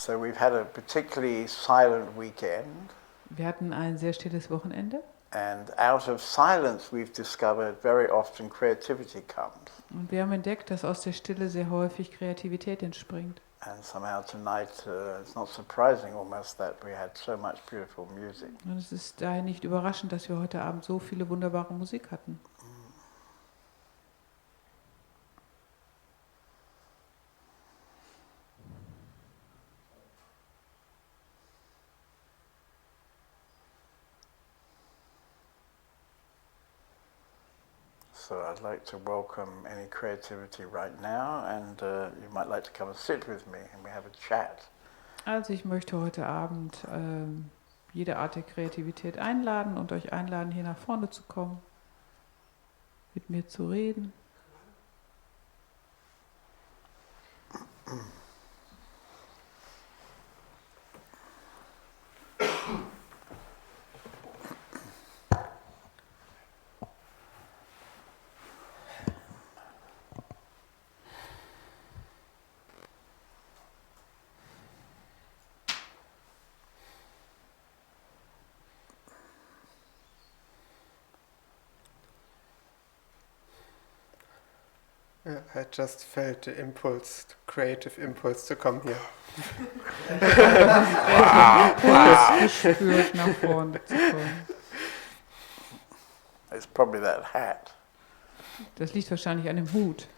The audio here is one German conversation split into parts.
So we've had a particularly silent weekend, Wir hatten ein sehr stilles Wochenende and out of silence we've discovered very often creativity comes. und wir haben entdeckt, dass aus der Stille sehr häufig Kreativität entspringt. And somehow tonight it's not surprising almost that we had so much beautiful music. Und es ist daher nicht überraschend, dass wir heute Abend so viele wunderbare Musik hatten. So I'd like to welcome any creativity right now, and you might like to come and sit with me and we have a chat. Also ich möchte heute Abend jede Art der Kreativität einladen und euch einladen, hier nach vorne zu kommen, mit mir zu reden. Yeah, I just felt the impulse, the creative impulse to come here. Gespürt, nach vorne zu kommen. It's probably that hat. Das liegt wahrscheinlich an dem Hut.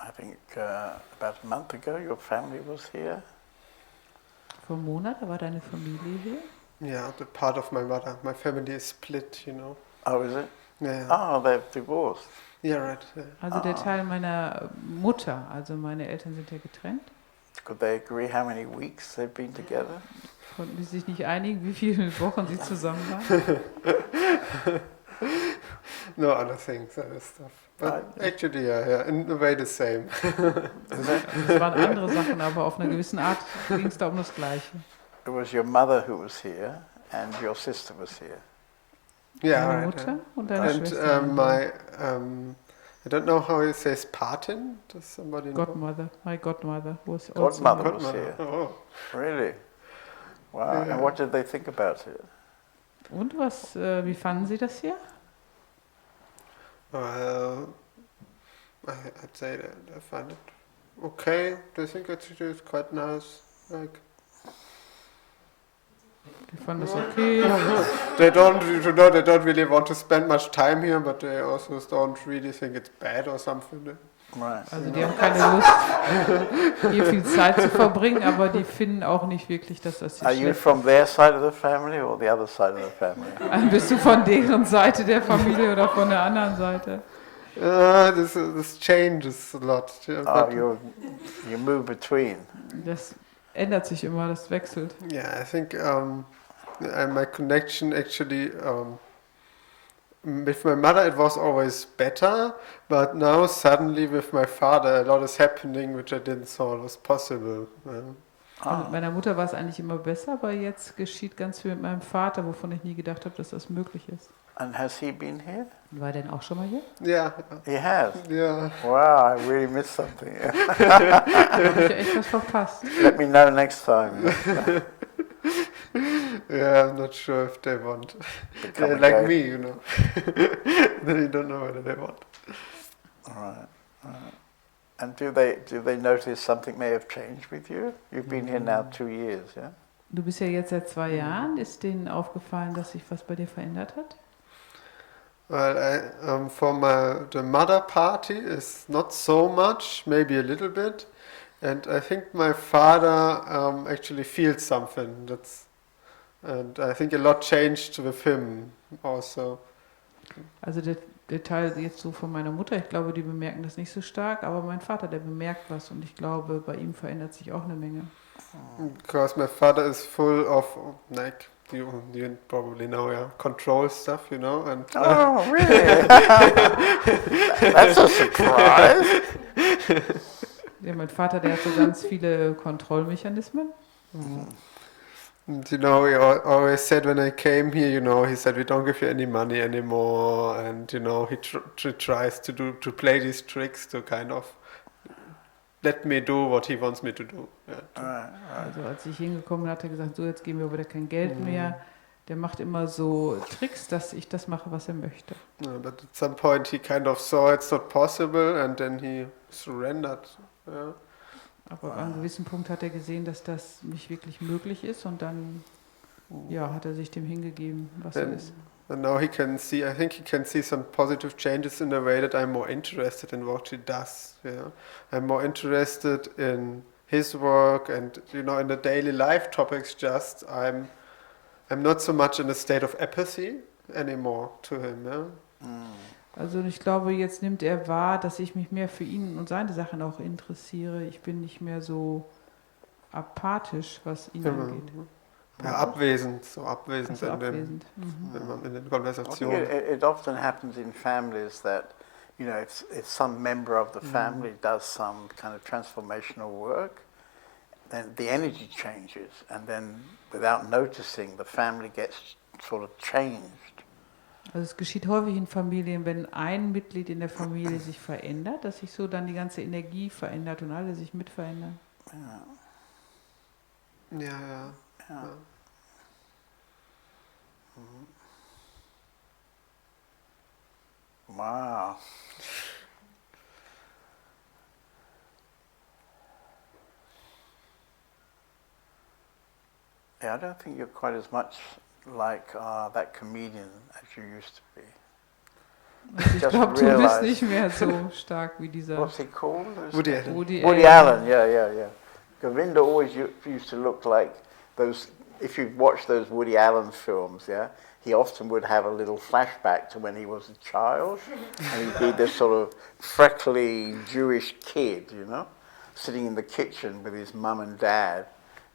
I think about a month ago your family was here. Vor einem Monat, da war deine Familie hier. Yeah, the part of my mother. My family is split, you know. Oh, is it? Yeah. Oh, they've divorced. Yeah, right. Yeah. Also der Teil meiner Mutter, also meine Eltern sind ja getrennt. Could they agree how many weeks they've been together? Konnten die sich nicht einigen, wie viele Wochen sie zusammen waren? No other things, other stuff. But actually, yeah, in a way the same. Es waren andere Sachen, aber auf einer gewissen Art ging es da um das Gleiche. It was your mother who was here and your sister was here. Yeah, Deine right. Mutter und deine And Schwester. my, I don't know how it says Patin. Does somebody know? Godmother, my godmother was also Godmother here. was here. Oh. Really? Wow. Yeah. And what did they think about it? Und wie fanden Sie das hier? Well, I'd say that I find it okay. They think it's quite nice. Like Die fanden das okay. they don't really want to spend much time here, but they also don't really think it's bad or something. Right. Also die haben keine Lust, hier viel Zeit zu verbringen, aber die finden auch nicht wirklich, dass das Are hier you schlecht from their side of the family or the other side of the family? ist. Bist du von deren Seite der Familie oder von der anderen Seite? This changes a lot. Yeah, Oh, but you move between. Das ändert sich immer, das wechselt. yeah, I think my connection actually with my mother it was always better, but now suddenly with my father a lot is happening which I didn't thought was possible. Also mit meiner Mutter war es eigentlich immer besser, aber jetzt geschieht ganz viel mit meinem Vater, wovon ich nie gedacht habe, dass das möglich ist. And has he been here? War der denn auch schon mal hier? Yeah, He has. yeah. Wow, I really missed something. Da habe ich echt was verpasst. Let me know next time. Yeah, I'm not sure if they want. Become They're a like guy. me, you know. They don't know whether they want. Right. And do they notice something may have changed with you? You've been here now 2 years, yeah? Du bist ja jetzt seit 2 Jahren. Ist denen aufgefallen, dass sich was bei dir verändert hat? Well, the mother party is not so much, maybe a little bit, and I think my father actually feels something. And I think a lot changed with him also. Also der Teil jetzt so von meiner Mutter, ich glaube, die bemerken das nicht so stark, aber mein Vater, der bemerkt was und ich glaube, bei ihm verändert sich auch eine Menge. Because my father is full of, like, you probably know, yeah, control stuff, you know, and Oh, really? That's a surprise. Ja, mein Vater, der hat so ganz viele Kontrollmechanismen. and, you know, he always said when I came here, you know, he said we don't give you any money anymore, and you know, he tries to play these tricks to kind of let me do what he wants me to do. Yeah. Right. Also als ich hingekommen bin, hat er gesagt, so jetzt geben wir aber wieder kein Geld mehr. Der macht immer so Tricks, dass ich das mache, was er möchte. Yeah, but at some point he kind of saw it's not possible, and then he surrendered. Yeah. Aber an einem gewissen Punkt hat er gesehen, dass das nicht wirklich möglich ist und dann ja, hat er sich dem hingegeben, was so ist. And now he can see, I think he can see some positive changes in the way that I'm more interested in what he does. Yeah, I'm more interested in his work and, you know, in the daily life topics. Just I'm not so much in a state of apathy anymore to him. Yeah. Also ich glaube, jetzt nimmt er wahr, dass ich mich mehr für ihn und seine Sachen auch interessiere. Ich bin nicht mehr so apathisch, was ihn angeht. Ja, abwesend, so abwesend, Also abwesend. in den I Konversationen. think it often happens in families that, you know, if some member of the family does some kind of transformational work, then the energy changes, and then without noticing, the family gets sort of changed. Also es geschieht häufig in Familien, wenn ein Mitglied in der Familie sich verändert, dass sich so dann die ganze Energie verändert und alle sich mit verändern. Ja, ja. Yeah. Wow. Yeah, I don't think you're quite as much like that comedian as you used to be. Also ich Just glaube, du bist realize- nicht mehr so stark wie dieser What's he called? Woody Allen. Woody Allen, yeah. Govinda always used to look like those, if you watch those Woody Allen films, yeah, he often would have a little flashback to when he was a child, and he'd be this sort of freckly Jewish kid, you know, sitting in the kitchen with his mum and dad.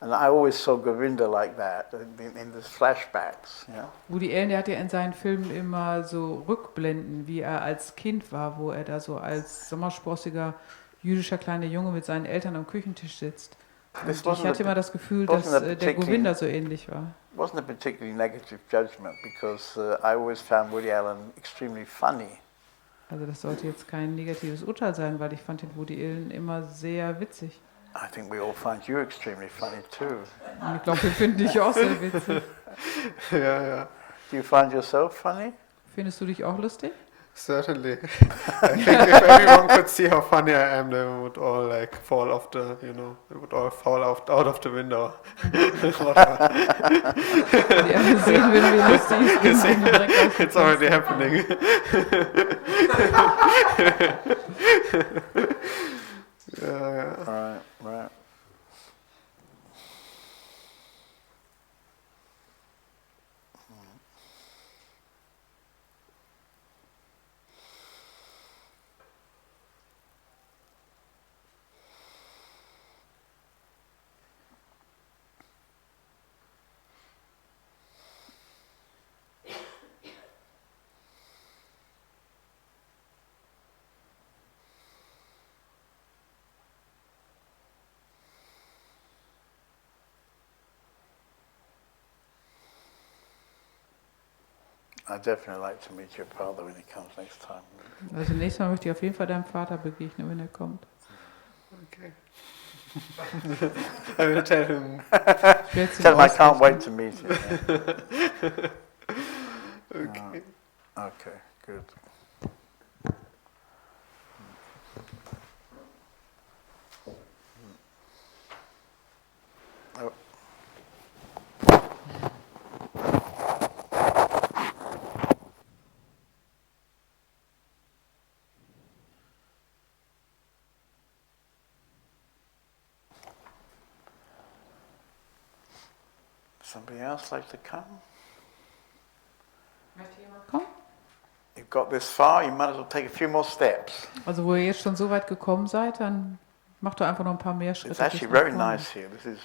And I always saw Govinda like that in the flashbacks, yeah. Woody Allen, der hat ja in seinen Filmen immer so Rückblenden, wie er als Kind war, wo er da so als sommersprossiger jüdischer kleiner Junge mit seinen Eltern am Küchentisch sitzt. Und ich hatte immer das Gefühl, dass der Govinda so ähnlich war. Wasn't a particularly negative judgment because I always found Woody Allen extremely funny. Also das sollte jetzt kein negatives Urteil sein, weil ich fand den Woody Allen immer sehr witzig. I think we all find you extremely funny too. Und ich glaube, wir finden dich auch sehr witzig. Ja, ja. Do you find yourself funny? Findest du dich auch lustig? Certainly. I think if everyone could see how funny I am, they would all like fall off the, you know, they would all fall out of the window. Die anderen sehen, wenn wir lustig sind, direkt aus dem It's already Fenster. happening. Ja. Right. I'd definitely like to meet your father when he comes next time. Also nächstes Mal möchte ich auf jeden Fall deinem Vater begegnen, wenn er kommt. Okay. I will tell him. Ich werde es ihm Tell him I can't ausrichten. wait to meet him. Okay. Okay, good. Somebody else like to come? Möchte jemand kommen? You've got this far, you might as well take a few more steps. Also wo ihr jetzt schon so weit gekommen seid, dann macht doch einfach noch ein paar mehr Schritte. It's actually bis nach very vorne. nice here. This is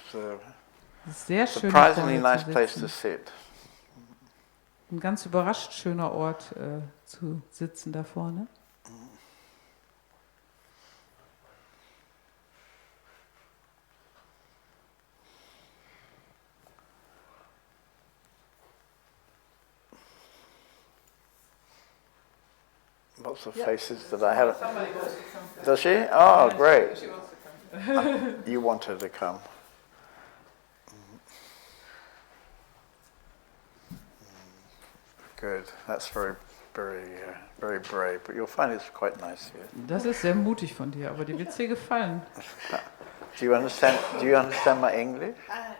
Es ist sehr schön, hier surprisingly vorne nice zu place to sitzen. sit. Ein ganz überrascht schöner Ort zu sitzen da vorne. Lots of faces that I haven't. Does she? Oh, great. You want her to come. Good. That's very brave. But you'll find it's quite nice here. Das ist sehr mutig von dir, aber dir wird es dir gefallen. Do you understand my English?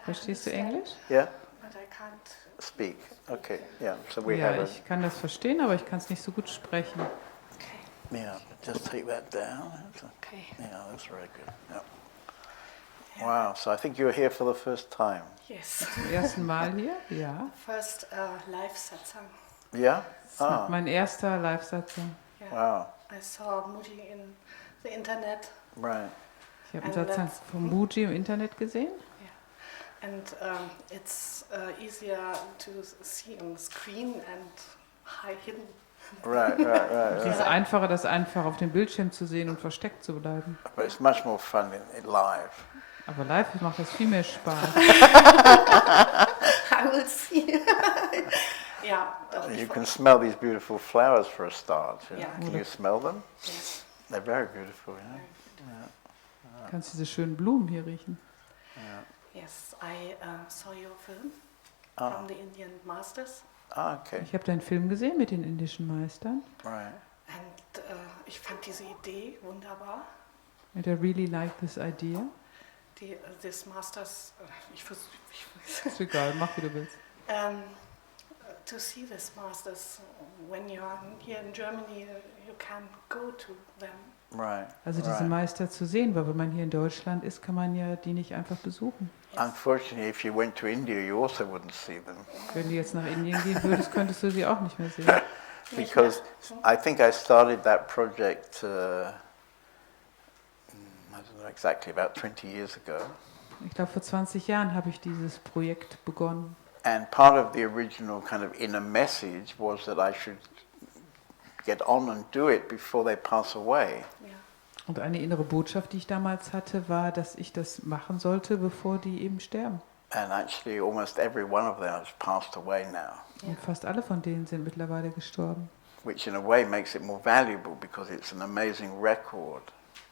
Verstehst du Englisch? Yeah? But I can't. Speak. Okay. Yeah. So we Ja, have ich kann das verstehen, aber ich kann es nicht so gut sprechen. Okay. yeah, just take that down. Okay. Yeah, that's very good. Yeah. Wow. So I think you're here for the first time. Yes. Zum ersten Mal hier? Ja. First live Satsang. Yeah? Das ist mein erster Live-Satsang. Yeah. Wow. I saw Moody in the internet, Right. Ich habe einen Satsang von Muji im Internet gesehen. and it's easier to see on the screen and hidden. Right. Es ist einfacher, das einfach auf dem Bildschirm zu sehen und versteckt zu bleiben. But it's much more fun in live. Aber live macht das viel mehr Spaß. I will see. Ja, doch. You can smell these beautiful flowers for a start. You know? Yeah. Can you smell them? Yes. They're very beautiful. Yeah. Du kannst diese schönen Blumen hier riechen. Yes, I saw your film Ah. from the Indian masters, Okay. Ich habe deinen Film gesehen mit den indischen Meistern. Right. and ich fand diese Idee wunderbar. And I really like this idea. This masters, Ist egal, mach wie du willst. to see this masters when you are here in Germany, you can go to them. Right. Also diese right. Meister zu sehen, weil wenn man hier in Deutschland ist, kann man ja die nicht einfach besuchen. Unfortunately, if you went to India, you also wouldn't see them Wenn du jetzt nach Indien gehen würdest, könntest du sie auch nicht mehr sehen. because I think I started that project. I don't know exactly, about 20 years ago. Ich glaube, vor 20 Jahren habe ich dieses Projekt begonnen. And part of the original kind of inner message was that I should get on and do it before they pass away. Yeah. Und eine innere Botschaft, die ich damals hatte, war, dass ich das machen sollte, bevor die eben sterben. And actually, almost every one of them has passed away now, Und fast alle von denen sind mittlerweile gestorben. which in a way makes it more valuable because it's an amazing record.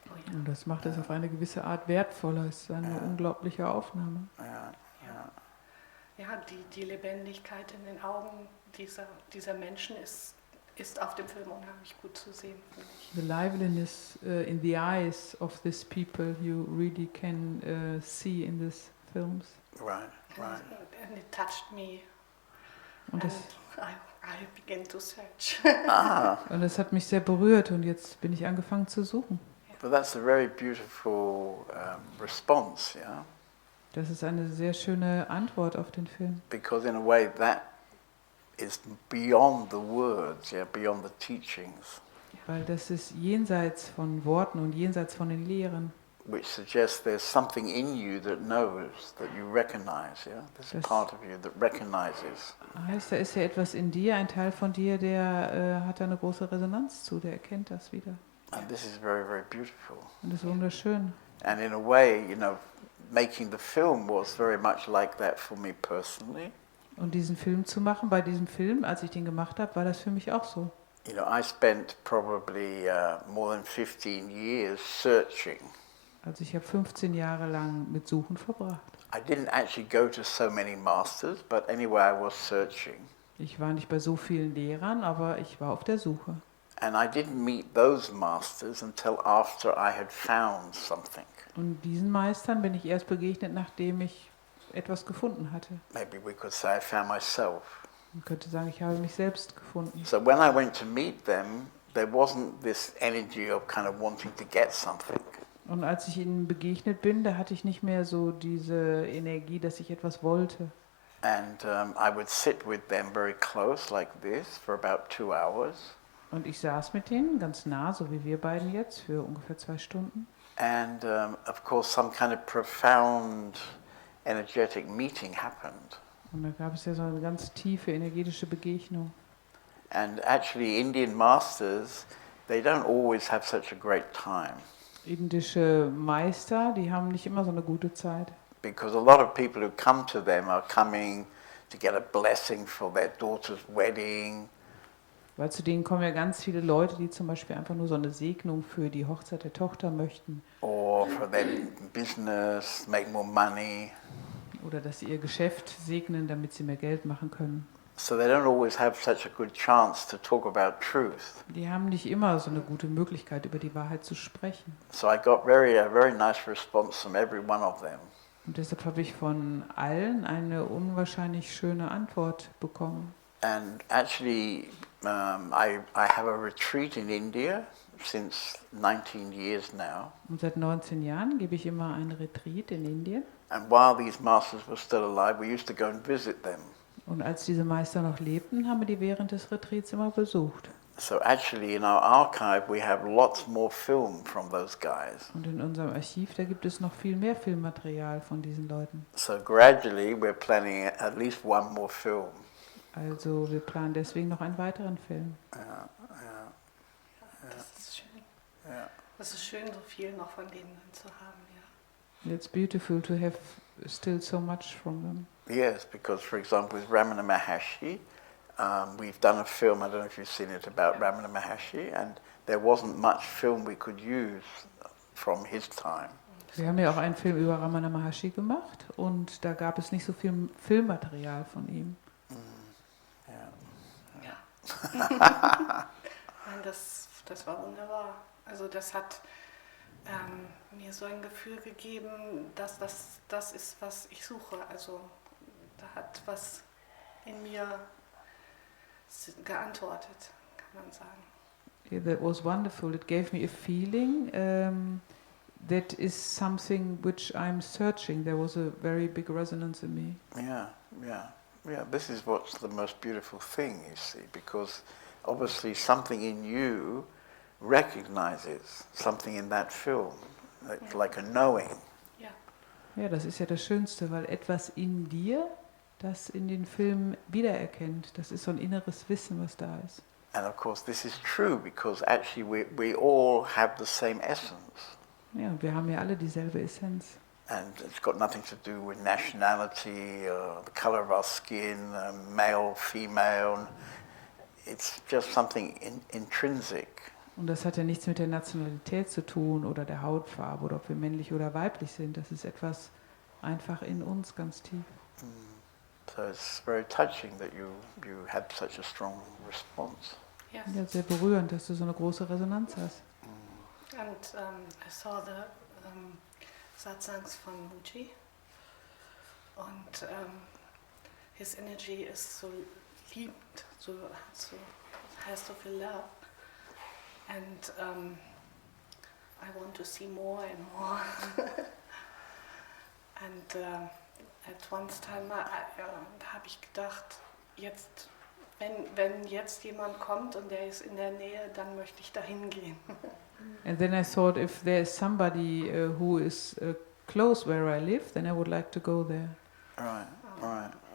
Oh, yeah. Und das macht es auf eine gewisse Art wertvoller. Es ist eine unglaubliche Aufnahme. Yeah. Ja, die Lebendigkeit in den Augen dieser Menschen ist auf dem Film unheimlich gut zu sehen, finde ich. The liveliness in the eyes of these people you really can see in these films. Right. Right. And it touched me, Und das, I began to search. und das hat mich sehr berührt und jetzt bin ich angefangen zu suchen. But that's a very beautiful response, yeah? Das ist eine sehr schöne Antwort auf den Film. Because in a way that is beyond the words, yeah, beyond the teachings, Weil das ist jenseits von Worten und jenseits von den Lehren. which suggests there's something in you that knows, that you recognize, yeah? There's a Yes. part of you that recognizes. Heißt, da ist ja etwas in dir, ein Teil von dir, der hat da eine große Resonanz zu, der erkennt das wieder. And this is very, very beautiful. Und das ist wunderschön. And in a way, you know, making the film was very much like that for me personally. Und diesen Film zu machen, bei diesem Film, als ich den gemacht habe, war das für mich auch so. You know, I spent probably more than 15 years searching. Also ich habe 15 Jahre lang mit Suchen verbracht. I didn't actually go to so many masters, but anyway, I was searching. Ich war nicht bei so vielen Lehrern, aber ich war auf der Suche. And I didn't meet those masters until after I had found something. Und diesen Meistern bin ich erst begegnet, nachdem ich etwas gefunden hatte. Maybe we could say I found myself. Man könnte sagen, ich habe mich selbst gefunden. So when I went to meet them, there wasn't this energy of kind of wanting to get something. Und als ich ihnen begegnet bin, da hatte ich nicht mehr so diese Energie, dass ich etwas wollte. And I would sit with them very close like this for about 2 hours. Und ich saß mit denen ganz nah, so wie wir beiden jetzt, für ungefähr 2 Stunden. And of course some kind of profound energetic meeting happened. Und da gab es ja so eine ganz tiefe energetische Begegnung. And actually Indian masters, they don't always have such a great time. Indische Meister, die haben nicht immer so eine gute Zeit. Because a lot of people who come to them are coming to get a blessing for their daughter's wedding. Weil zu denen kommen ja ganz viele Leute, die zum Beispiel einfach nur so eine Segnung für die Hochzeit der Tochter möchten. Or for their business, make more money. Oder dass sie ihr Geschäft segnen, damit sie mehr Geld machen können. So they don't always have such a good chance to talk about truth. Die haben nicht immer so eine gute Möglichkeit, über die Wahrheit zu sprechen. So I got a very nice response from every one of them. Und deshalb habe ich von allen eine unwahrscheinlich schöne Antwort bekommen. And actually, I have a retreat in India since 19 years now. Und seit 19 Jahren gebe ich immer ein Retreat in Indien. And while these masters were still alive, we used to go and visit them. Und als diese Meister noch lebten, haben wir die während des Retreats immer besucht. So actually in our archive we have lots more film from those guys. Und in unserem Archiv, da gibt es noch viel mehr Filmmaterial von diesen Leuten. So gradually we're planning at least one more film. Also wir planen deswegen noch einen weiteren Film. Das ist schön. Yeah. Das ist schön, so viel noch von denen zu haben, ja. It's beautiful to have still so much from them. Yes, because for example with Ramana Maharshi, we've done a film, I don't know if you've seen it, about Ramana Maharshi, and there wasn't much film we could use from his time. Wir haben ja auch einen Film über Ramana Maharshi gemacht und da gab es nicht so viel Filmmaterial von ihm. Nein, das war wunderbar. Also das hat mir so ein Gefühl gegeben, dass das ist, was ich suche. Also da hat was in mir geantwortet, kann man sagen. Yeah, that was wonderful. It gave me a feeling that is something which I'm searching. There was a very big resonance in me. Yeah, this is what's the most beautiful thing, you see, because obviously something in you recognizes something in that film, like a knowing. Ja, das ist ja das Schönste, weil etwas in dir, das in den Film wiedererkennt. Das ist so ein inneres Wissen, was da ist. And of course this is true because actually we all have the same essence. Ja, und wir haben ja alle dieselbe Essenz. And it's got nothing to do with nationality, the color of our skin, male, female. It's just something intrinsic. Und das hat ja nichts mit der Nationalität zu tun oder der Hautfarbe oder ob wir männlich oder weiblich sind. Das ist etwas einfach in uns ganz tief. So it's very touching that you had such a strong response. Yes. Ja, sehr berührend, dass du so eine große Resonanz hast. And I saw the Satsangs von Muji. Und his energy is so liebend, has so viel love. And I want to see more and more. And at one time habe ich gedacht, jetzt, wenn jetzt jemand kommt und der ist in der Nähe, dann möchte ich dahin gehen. And then I thought if there is somebody who is close where I live, then I would like to go there. Right,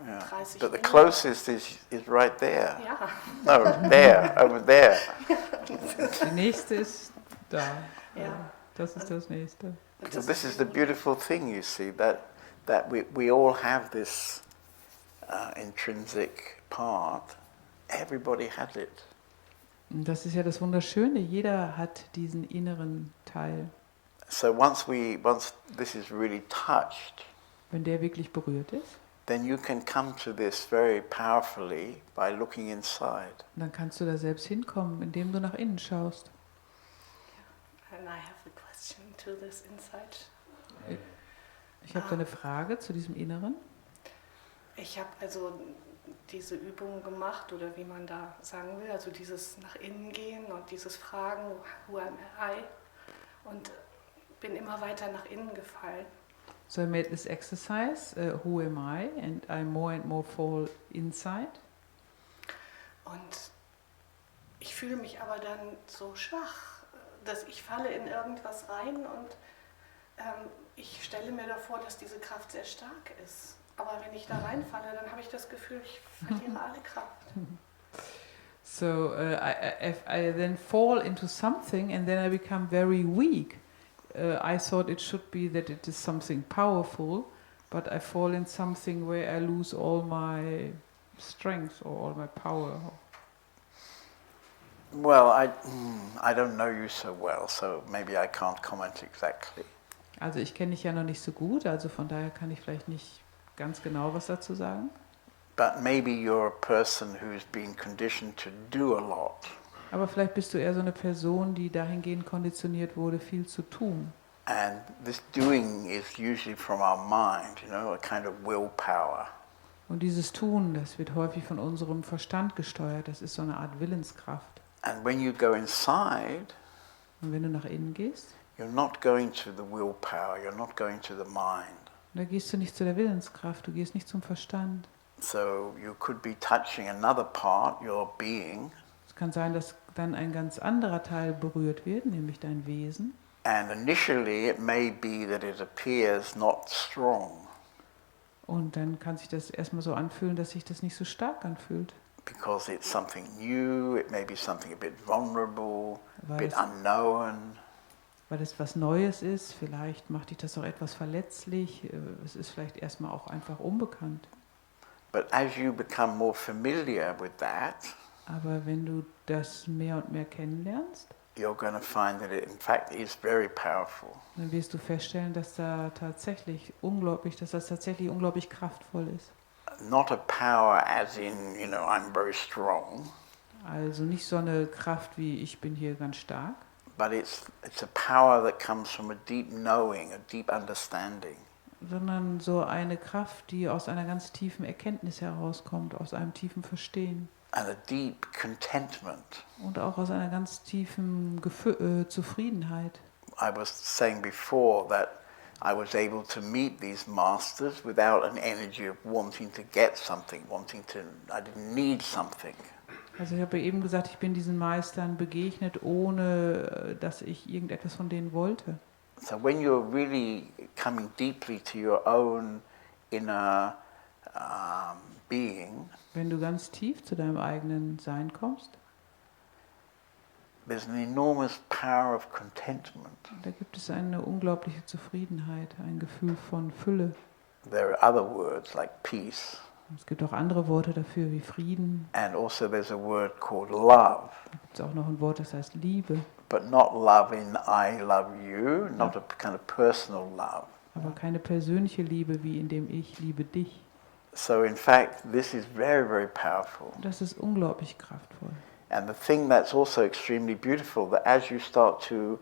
yeah. 30 But the Minuten. closest is right there. Ja. No, there, over there. Die nächste ist da. Ja. Das ist das nächste. So this is the beautiful thing, you see, that we all have this intrinsic part. Everybody has it. Und das ist ja das Wunderschöne. Jeder hat diesen inneren Teil. So once this is really touched, Wenn der wirklich berührt ist, then you can come to this very powerfully by looking inside. dann kannst du da selbst hinkommen, indem du nach innen schaust. And I have a question to this insight. Ich habe da eine Frage zu diesem Inneren. Ich habe also diese Übung gemacht, oder wie man da sagen will, also dieses nach innen gehen und dieses Fragen, who am I? Und bin immer weiter nach innen gefallen. So I made this exercise, who am I? And I more and more fall inside. Und ich fühle mich aber dann so schwach, dass ich falle in irgendwas rein und ich stelle mir davor, dass diese Kraft sehr stark ist. Aber wenn ich da reinfalle, dann habe ich das Gefühl, ich verliere alle Kraft. So if I then fall into something and then I become very weak. I thought it should be that it is something powerful, but I fall in something where I lose all my strength or all my power. Well, I don't know you so well, so maybe I can't comment exactly. Also ich kenne dich ja noch nicht so gut, also von daher kann ich vielleicht nicht ganz genau was dazu sagen. But maybe you're a person who's been conditioned to do a lot. Aber vielleicht bist du eher so eine Person, die dahingehend konditioniert wurde, viel zu tun. And this doing is usually from our mind, you know, a kind of willpower. Und dieses Tun, das wird häufig von unserem Verstand gesteuert. Das ist so eine Art Willenskraft. And when you go inside, Und wenn du nach innen gehst, you're not going to the willpower, you're not going to the mind. da gehst du nicht zu der Willenskraft, du gehst nicht zum Verstand. So you could be touching another part, your being, Es kann sein, dass dann ein ganz anderer Teil berührt wird, nämlich dein Wesen. and initially it may be that it appears not strong, Und dann kann sich das erstmal so anfühlen, dass sich das nicht so stark anfühlt. because it's something new, it may be something a bit vulnerable, a Weil bit es, unknown. weil es was Neues ist, vielleicht macht dich das auch etwas verletzlich. Es ist vielleicht erstmal auch einfach unbekannt. But as you become more familiar with that, Aber wenn du das mehr und mehr kennenlernst, you're going to find that it in fact is very powerful. dann wirst du feststellen, dass das tatsächlich unglaublich kraftvoll ist. Not a power as in, you know, I'm very strong, Also nicht so eine Kraft wie ich bin hier ganz stark, but it's a power that comes from a deep knowing, a deep understanding. sondern so eine Kraft, die aus einer ganz tiefen Erkenntnis herauskommt, aus einem tiefen Verstehen And a deep contentment. und auch aus einer ganz tiefen Zufriedenheit. I was saying before that I was able to meet these masters without an energy of wanting to get something, I didn't need something. Also ich habe ja eben gesagt, ich bin diesen Meistern begegnet, ohne dass ich irgendetwas von denen wollte. So when you're really coming deeply to your own inner being, Wenn du ganz tief zu deinem eigenen Sein kommst, there's an enormous power of contentment. da gibt es eine unglaubliche Zufriedenheit, ein Gefühl von Fülle. There are other words like peace, Es gibt auch andere Worte dafür wie Frieden. and also there's a word called love, Da gibt es auch noch ein Wort, das heißt Liebe. but not love in I love you, not a kind of personal love. Aber keine persönliche Liebe wie in dem Ich liebe dich. So in fact, this is very, very powerful. Das ist unglaublich kraftvoll. And the thing that's also extremely beautiful, that as you start to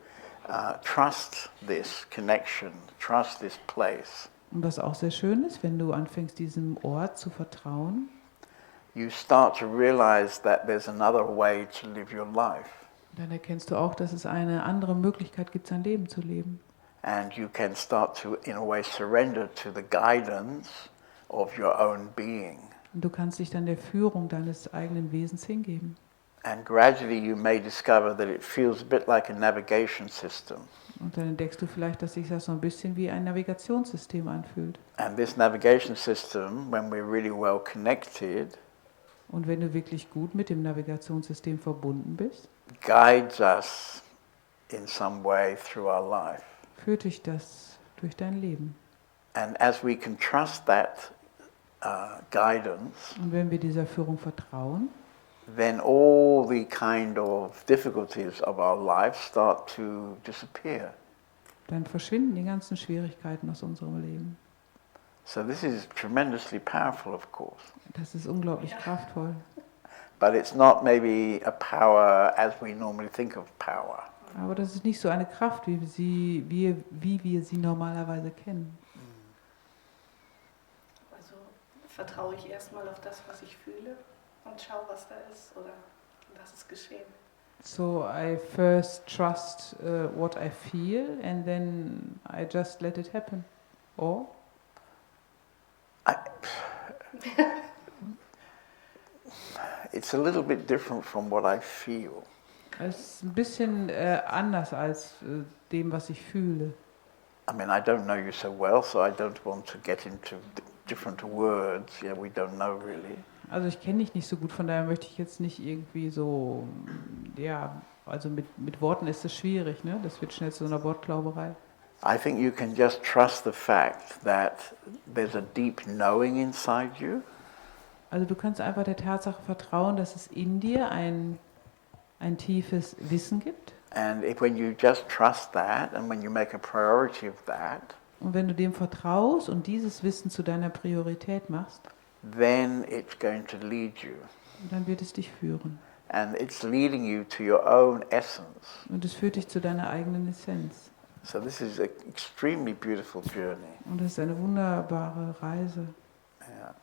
trust this connection, trust this place, Und was auch sehr schön ist, wenn du anfängst, diesem Ort zu vertrauen, you start to realize that there's another way to live your life. dann erkennst du auch, dass es eine andere Möglichkeit gibt, sein Leben zu leben. And you can start to, in a way, surrender to the guidance of your own being. Und du kannst dich dann der Führung deines eigenen Wesens hingeben. And gradually you may discover that it feels a bit like a navigation system. Und dann entdeckst du vielleicht, dass sich das so ein bisschen wie ein Navigationssystem anfühlt. And this navigation system, when we're really well connected, Und wenn du wirklich gut mit dem Navigationssystem verbunden bist, guides us in some way through our life. führt dich das durch dein Leben. And as we can trust that guidance, Und wenn wir dieser Führung vertrauen, then all the kind of difficulties of our life start to disappear. dann verschwinden die ganzen Schwierigkeiten aus unserem Leben. So this is tremendously powerful, of course. Das ist unglaublich kraftvoll. But it's not maybe a power as we normally think of power. Aber das ist nicht so eine Kraft, wie wir sie normalerweise kennen. Also vertraue ich erstmal auf das, was ich fühle und schaue, was da ist oder lass es geschehen. So I first trust what I feel and then I just let it happen. Or? It's a little bit different from what I feel. Es ist ein bisschen anders als dem, was ich fühle. I mean, I don't know you so well, so I don't want to get into different words. Yeah, we don't know really. Also ich kenne dich nicht so gut, von daher möchte ich jetzt nicht irgendwie so, ja, also mit Worten ist es schwierig, ne? Das wird schnell zu so einer Wortklauberei. I think you can just trust the fact that there's a deep knowing inside you. Also du kannst einfach der Tatsache vertrauen, dass es in dir ein tiefes Wissen gibt. And when you just trust that and when you make a priority of that, Und wenn du dem vertraust und dieses Wissen zu deiner Priorität machst, then it's going to lead you. dann wird es dich führen. And it's leading you to your own essence. Und es führt dich zu deiner eigenen Essenz. So this is an extremely beautiful journey. Und das ist eine wunderbare Reise. Yeah.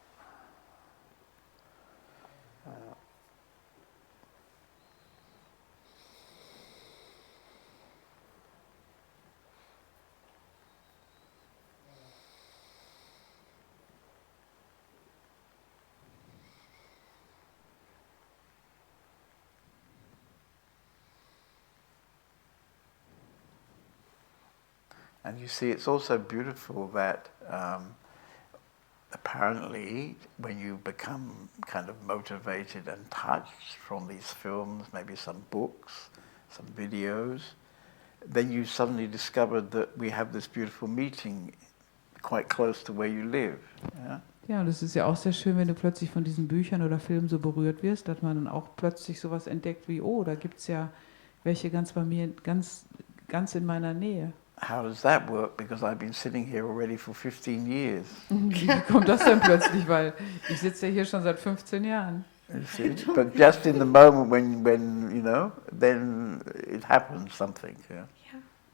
And you see, it's also beautiful that apparently when you become kind of motivated and touched from these films, maybe some books, some videos, then you suddenly discovered that we have this beautiful meeting quite close to where you live. Yeah? Ja, und es ist ja auch sehr schön, wenn du plötzlich von diesen Büchern oder Filmen so berührt wirst, dass man dann auch plötzlich sowas entdeckt wie, oh, da gibt es ja welche ganz bei mir, ganz in meiner Nähe. How does that work? Because I've been sitting here already for 15 years. Wie kommt das denn plötzlich? Weil ich sitze ja hier schon seit 15 Jahren. You see? But just in the moment when you know, then it happens something. Yeah.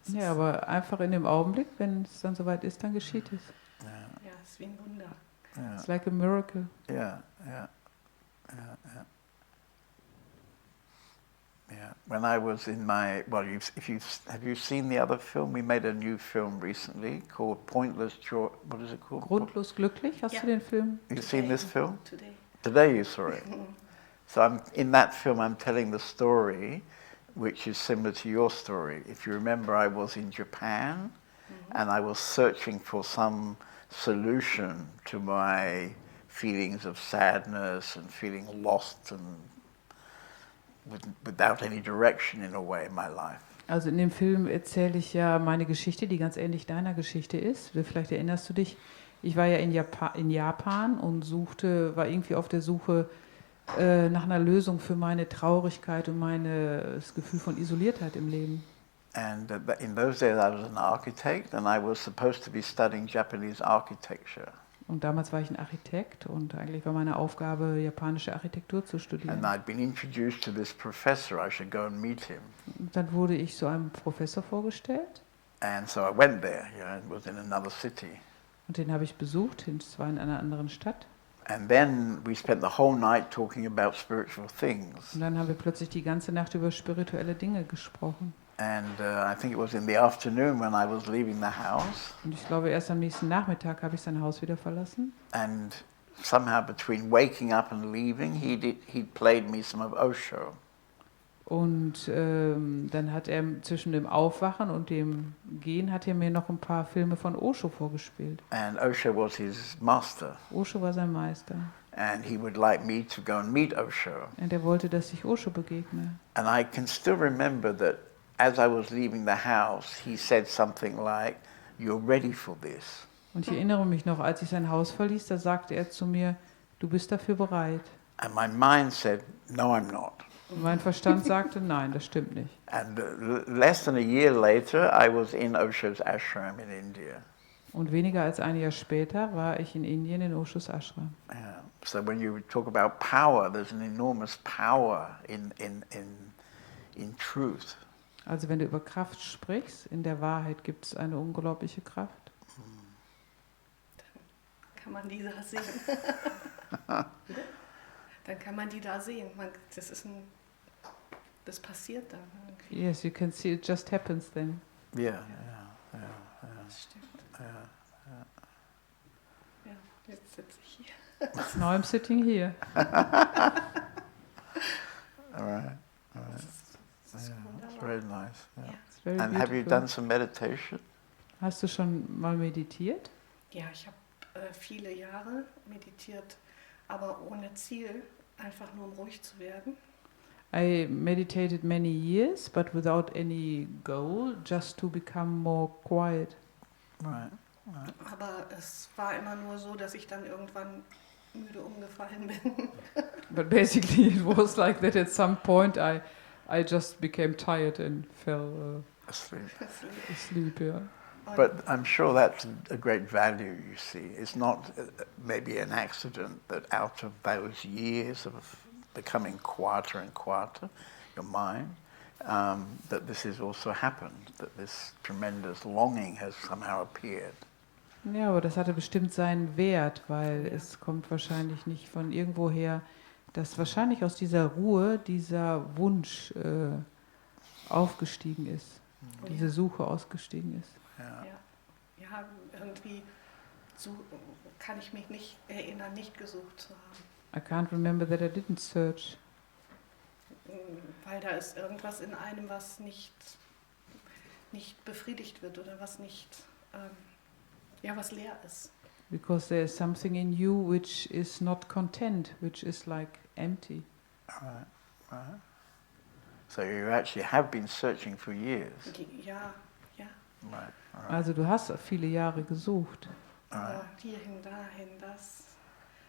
Ja, aber einfach in dem Augenblick, wenn es dann soweit ist, dann geschieht es. Yeah. Ja, es ist wie ein Wunder. Yeah. It's like a miracle. Yeah. Yeah. Yeah. Yeah. Yeah. When I was in my have you seen the other film? We made a new film recently called Pointless Joy. What is it called? Grundlos glücklich, hast Ja. du den Film? You've seen this film? Today. Today you saw it. So in that film I'm telling the story which is similar to your story. If you remember, I was in Japan and I was searching for some solution to my feelings of sadness and feeling lost and without any direction in a way in my life. Also in dem Film erzähle ich ja meine Geschichte, die ganz ähnlich deiner Geschichte ist. Vielleicht erinnerst du dich, ich war ja in Japan und war irgendwie auf der Suche nach einer Lösung für meine Traurigkeit und das Gefühl von Isoliertheit im Leben. And in those days I was an architect and I was supposed to be studying Japanese architecture. Und damals war ich ein Architekt und eigentlich war meine Aufgabe, japanische Architektur zu studieren. And I'd been introduced to this professor, I should go and meet him. Und dann wurde ich so einem Professor vorgestellt. And so I went there, it was in another city. Und den habe ich besucht, es war in einer anderen Stadt. And then we spent the whole night talking about spiritual things. Und dann haben wir plötzlich die ganze Nacht über spirituelle Dinge gesprochen. And I think it was in the afternoon when I was leaving the house. Und ich glaube, erst am nächsten Nachmittag habe ich sein Haus wieder verlassen. And somehow between waking up and leaving, he'd played me some of Osho. Und dann hat er zwischen dem Aufwachen und dem Gehen hat er mir noch ein paar Filme von Osho vorgespielt. And Osho was his master. Osho war sein Meister. And he would like me to go and meet Osho. Und er wollte, dass ich Osho begegne. And I can still remember that as I was leaving the house, he said something like, "You're ready for this." Und ich erinnere mich noch, als ich sein Haus verließ, da sagte er zu mir, du bist dafür bereit. And my mind said, "No, I'm not." Und mein Verstand sagte, nein, das stimmt nicht. And less than a year later, I was in Osho's ashram in India. Und weniger als ein Jahr später war ich in Indien in Oshos Ashram. Yeah. So when you talk about power, there's an enormous power in truth. Also wenn du über Kraft sprichst, in der Wahrheit gibt es eine unglaubliche Kraft. Kann man die da sehen? Dann kann man die da sehen. Das passiert dann irgendwie. Yes, you can see it just happens then. Yeah. Das stimmt. Yeah. jetzt sitze ich hier. Now I'm sitting here. All right. Das ist Yeah, wunderbar. it's very nice. Yeah. Ja. It's very And have you beautiful. done some meditation? Hast du schon mal meditiert? Ja, ich habe viele Jahre meditiert, aber ohne Ziel, einfach nur um ruhig zu werden. I meditated many years, but without any goal, just to become more quiet. Right. Aber es war immer nur so, dass ich dann irgendwann müde umgefallen bin. But basically it was like that at some point I just became tired and fell Asleep. asleep, yeah. Und But I'm sure that's a great value, you see. It's not maybe an accident that out of those years of becoming quieter and quieter, your mind, that this has also happened, that this tremendous longing has somehow appeared. Ja, aber das hatte bestimmt seinen Wert, weil es kommt wahrscheinlich nicht von irgendwoher, dass wahrscheinlich aus dieser Ruhe dieser Wunsch aufgestiegen ist, diese Suche ausgestiegen ist. Yeah. ja, irgendwie so kann ich mich nicht erinnern, nicht gesucht zu haben. I can't remember that I didn't search, Weil da ist irgendwas in einem, was nicht befriedigt wird oder was nicht, was leer ist. because there is something in you which is not content, which is like empty. Right. Right. So you actually have been searching for years. Ja, Right. Right. Also du hast viele Jahre gesucht. Right. aber hierhin, dahin, das,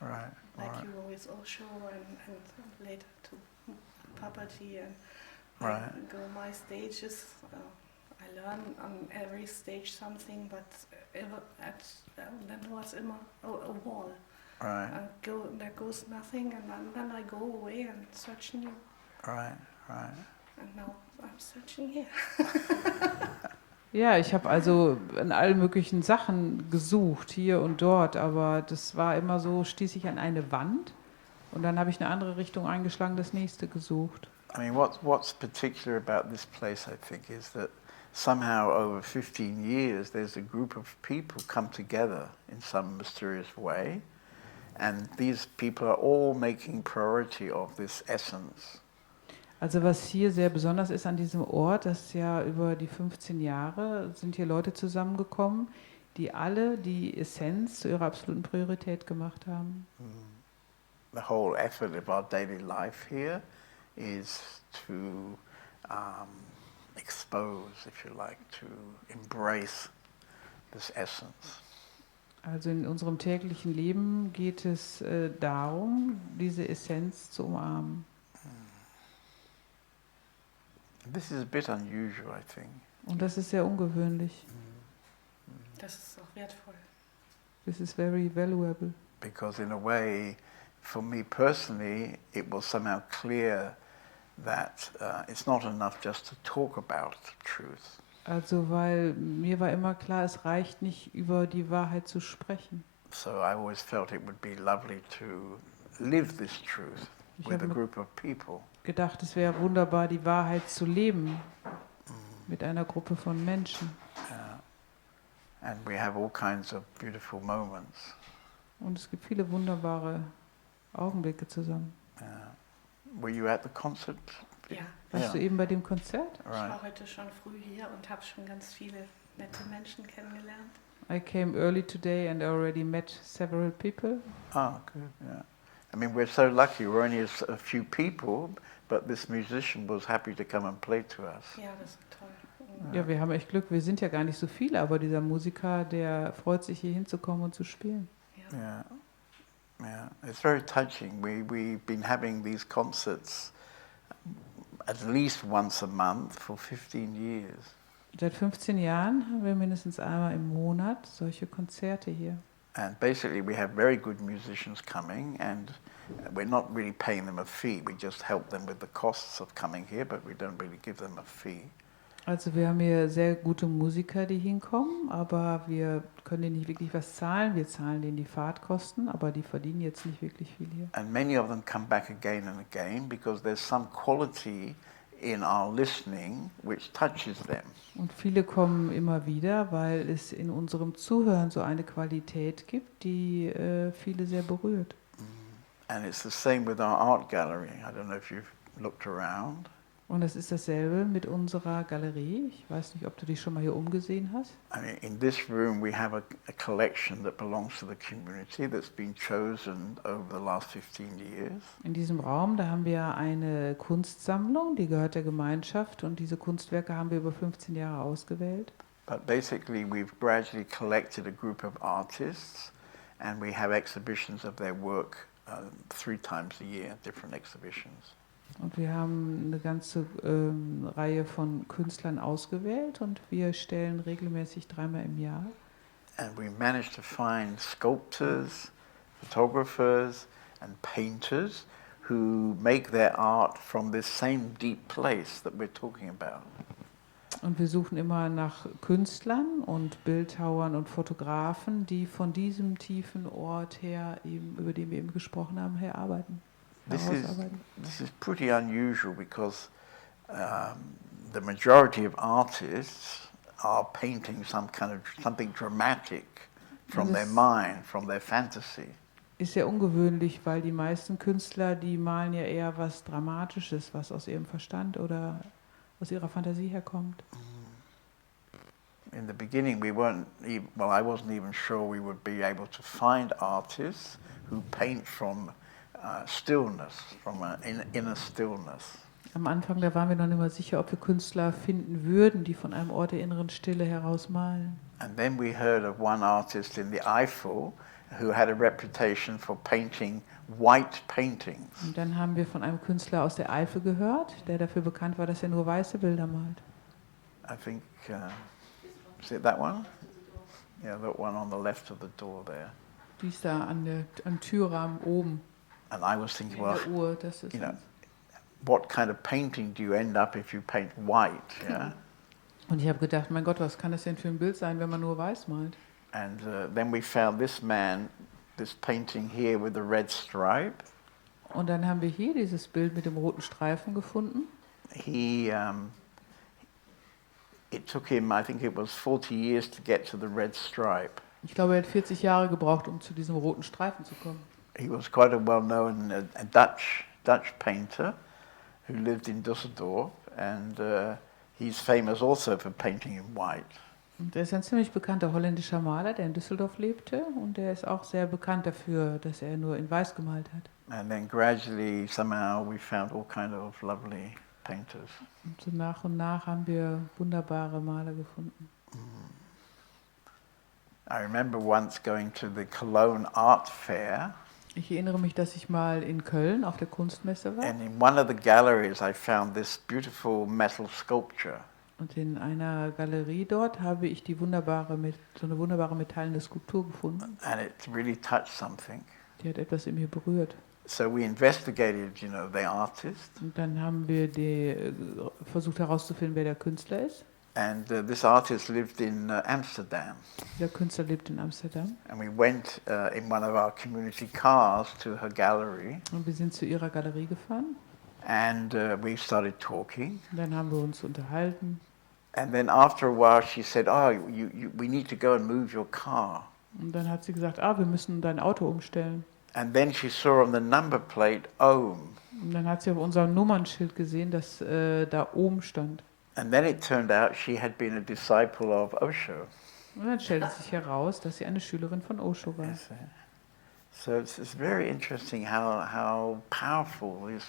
Right. like Right. you with Osho and later to Papaji and Right. I go my stages. I learn on every stage something, but then was immer a wall. Right. There goes nothing, and then I go away and search new. Right. Right. And now I'm searching here. Ja, ich habe also in allen möglichen Sachen gesucht, hier und dort, aber das war immer so, stieß ich an eine Wand und dann habe ich eine andere Richtung eingeschlagen, das nächste gesucht. I mean, what's particular about this place, I think, is that somehow over 15 years there's a group of people come together in some mysterious way, and these people are all making priority of this essence. Also was hier sehr besonders ist an diesem Ort, dass ja über die 15 Jahre sind hier Leute zusammengekommen, die alle die Essenz zu ihrer absoluten Priorität gemacht haben. The whole effort of our daily life here is to expose, if you like, to embrace this essence. Also in unserem täglichen Leben geht es darum, diese Essenz zu umarmen. This is a bit unusual, I think. Und das ist sehr ungewöhnlich. Das ist auch wertvoll. This is very valuable. Because in a way, for me personally, it was somehow clear that it's not enough just to talk about truth. Also weil mir war immer klar, es reicht nicht, über die Wahrheit zu sprechen. So I always felt it would be lovely to live this truth Ich with a habe mir group of people. gedacht, es wäre wunderbar, die Wahrheit zu leben mit einer Gruppe von Menschen. And we have all kinds of beautiful moments. Und es gibt viele wunderbare Augenblicke zusammen. Were you at the concert? Ja, Warst Ja. du eben bei dem Konzert? ich Right. war heute schon früh hier und habe schon ganz viele nette Menschen kennengelernt. I came early today and I already met several people. Oh, good, yeah. I mean, we're so lucky. We're only a few people, but this musician was happy to come and play to us. Ja, das ist toll. Ja, wir haben echt Glück. Wir sind ja gar nicht so viele, aber dieser Musiker, der freut sich, hier hinzukommen und zu spielen. Ja. Yeah, yeah. It's very touching. We've been having these concerts at least once a month for 15 years. Seit 15 Jahren haben wir mindestens einmal im Monat solche Konzerte hier. And basically we have very good musicians coming, and we're not really paying them a fee. We just help them with the costs of coming here, but we don't really give them a fee. Also wir haben hier sehr gute Musiker, die hinkommen, aber wir können denen nicht wirklich was zahlen. Wir zahlen denen die Fahrtkosten, aber die verdienen jetzt nicht wirklich viel hier. And many of them come back again and again because there's some quality in our listening which touches them. Und viele kommen immer wieder, weil es in unserem Zuhören so eine Qualität gibt, die viele sehr berührt. And it's the same with our art gallery. I don't know if you've looked around. Und es ist dasselbe mit unserer Galerie. Ich weiß nicht, ob du dich schon mal hier umgesehen hast. I mean, in this room we have a collection that belongs to the community that's been chosen over the last 15 years. In diesem Raum, da haben wir eine Kunstsammlung, die gehört der Gemeinschaft und diese Kunstwerke haben wir über 15 Jahre ausgewählt. But basically we've gradually collected a group of artists and we have exhibitions of their work 3 times a year, different exhibitions. Und wir haben eine ganze Reihe von Künstlern ausgewählt und wir stellen regelmäßig 3-mal im Jahr. And we managed to find sculptors, photographers and painters who make their art from this same deep place that we're talking about. Und wir suchen immer nach Künstlern und Bildhauern und Fotografen, die von diesem tiefen Ort her, eben, über den wir eben gesprochen haben, her arbeiten. This is pretty unusual because the majority of artists are painting something dramatic from their mind, from their fantasy. Ist sehr ungewöhnlich, weil die meisten Künstler, die malen ja eher was Dramatisches, was aus ihrem Verstand oder aus ihrer Fantasie herkommt. In the beginning I wasn't even sure we would be able to find artists who paint from stillness, from an inner stillness. Am Anfang, da waren wir noch nicht mal sicher, ob wir Künstler finden würden, die von einem Ort der inneren Stille heraus malen. And then we heard of one artist in the Eifel who had a reputation for painting white paintings. Und dann haben wir von einem Künstler aus der Eifel gehört, der dafür bekannt war, dass er nur weiße Bilder malt. I think, is it that one? Yeah, that one on the left of the door there. Die ist da am Türrahmen oben. And I was thinking, In well, der Uhr, das ist you know, what kind of painting do you end up if you paint white? Yeah. Und ich habe gedacht, mein Gott, was kann das denn für ein Bild sein, wenn man nur weiß malt? And then we found this man, this painting here with the red stripe. Und dann haben wir hier dieses Bild mit dem roten Streifen gefunden. It took him, I think it was 40 years to get to the red stripe. Ich glaube, er hat 40 Jahre gebraucht, um zu diesem roten Streifen zu kommen. He was quite a well-known Dutch painter who lived in Düsseldorf, and he's famous also for painting in white. Und er ist ein ziemlich bekannter holländischer Maler, der in Düsseldorf lebte, und er ist auch sehr bekannt dafür, dass er nur in Weiß gemalt hat. And then gradually, somehow, we found all kind of lovely painters. Und so nach und nach haben wir wunderbare Maler gefunden. I remember once going to the Cologne Art Fair. Ich erinnere mich, dass ich mal in Köln auf der Kunstmesse war. And in one of the galleries I found this beautiful metal sculpture. Und in einer Galerie dort habe ich so eine wunderbare metallene Skulptur gefunden. And it really touched something. Die hat etwas in mir berührt. So we investigated, the artist. Und dann haben wir versucht herauszufinden, wer der Künstler ist. And this artist lived in Amsterdam. Der Künstler lebt in Amsterdam. And we went in one of our community cars to her gallery. Und wir sind zu ihrer Galerie gefahren. And we started talking. Und dann haben wir uns unterhalten. And then after a while she said, we need to go and move your car. Und dann hat sie gesagt, wir müssen dein Auto umstellen. And then she saw on the number plate, Om. Und dann hat sie auf unserem Nummernschild gesehen, dass da Om stand. And then it turned out she had been a disciple of Osho. Und dann stellte sich heraus, dass sie eine Schülerin von Osho war. Yes, so it's very interesting how powerful this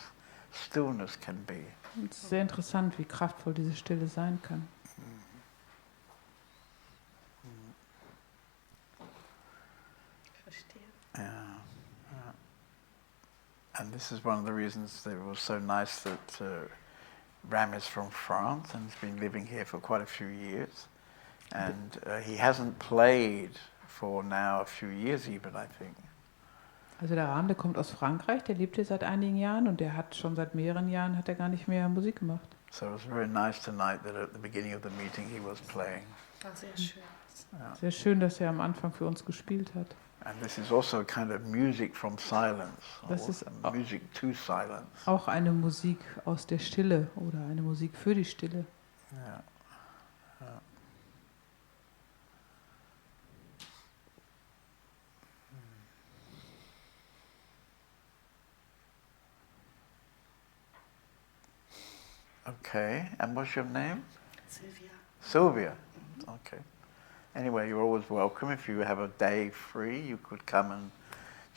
stillness can be. Und es ist sehr interessant, wie kraftvoll diese Stille sein kann. Verstehe. Yeah. And this is one of the reasons that it was so nice that Ram is from France and has been living here for quite a few years. And he hasn't played for now a few years even, I think. Also der Ram, der kommt aus Frankreich, der lebt hier seit einigen Jahren und der hat schon seit mehreren Jahren gar nicht mehr Musik gemacht. So it was very nice tonight that at the beginning of the meeting he was playing. War sehr schön. Yeah. Sehr schön, dass er am Anfang für uns gespielt hat. And this is also a kind of music from silence, Das ist music to silence. auch eine Musik aus der Stille oder eine Musik für die Stille. Yeah. Okay, and what's your name? Sylvia. Sylvia. Okay. Anyway, you're always welcome. If you have a day free, you could come and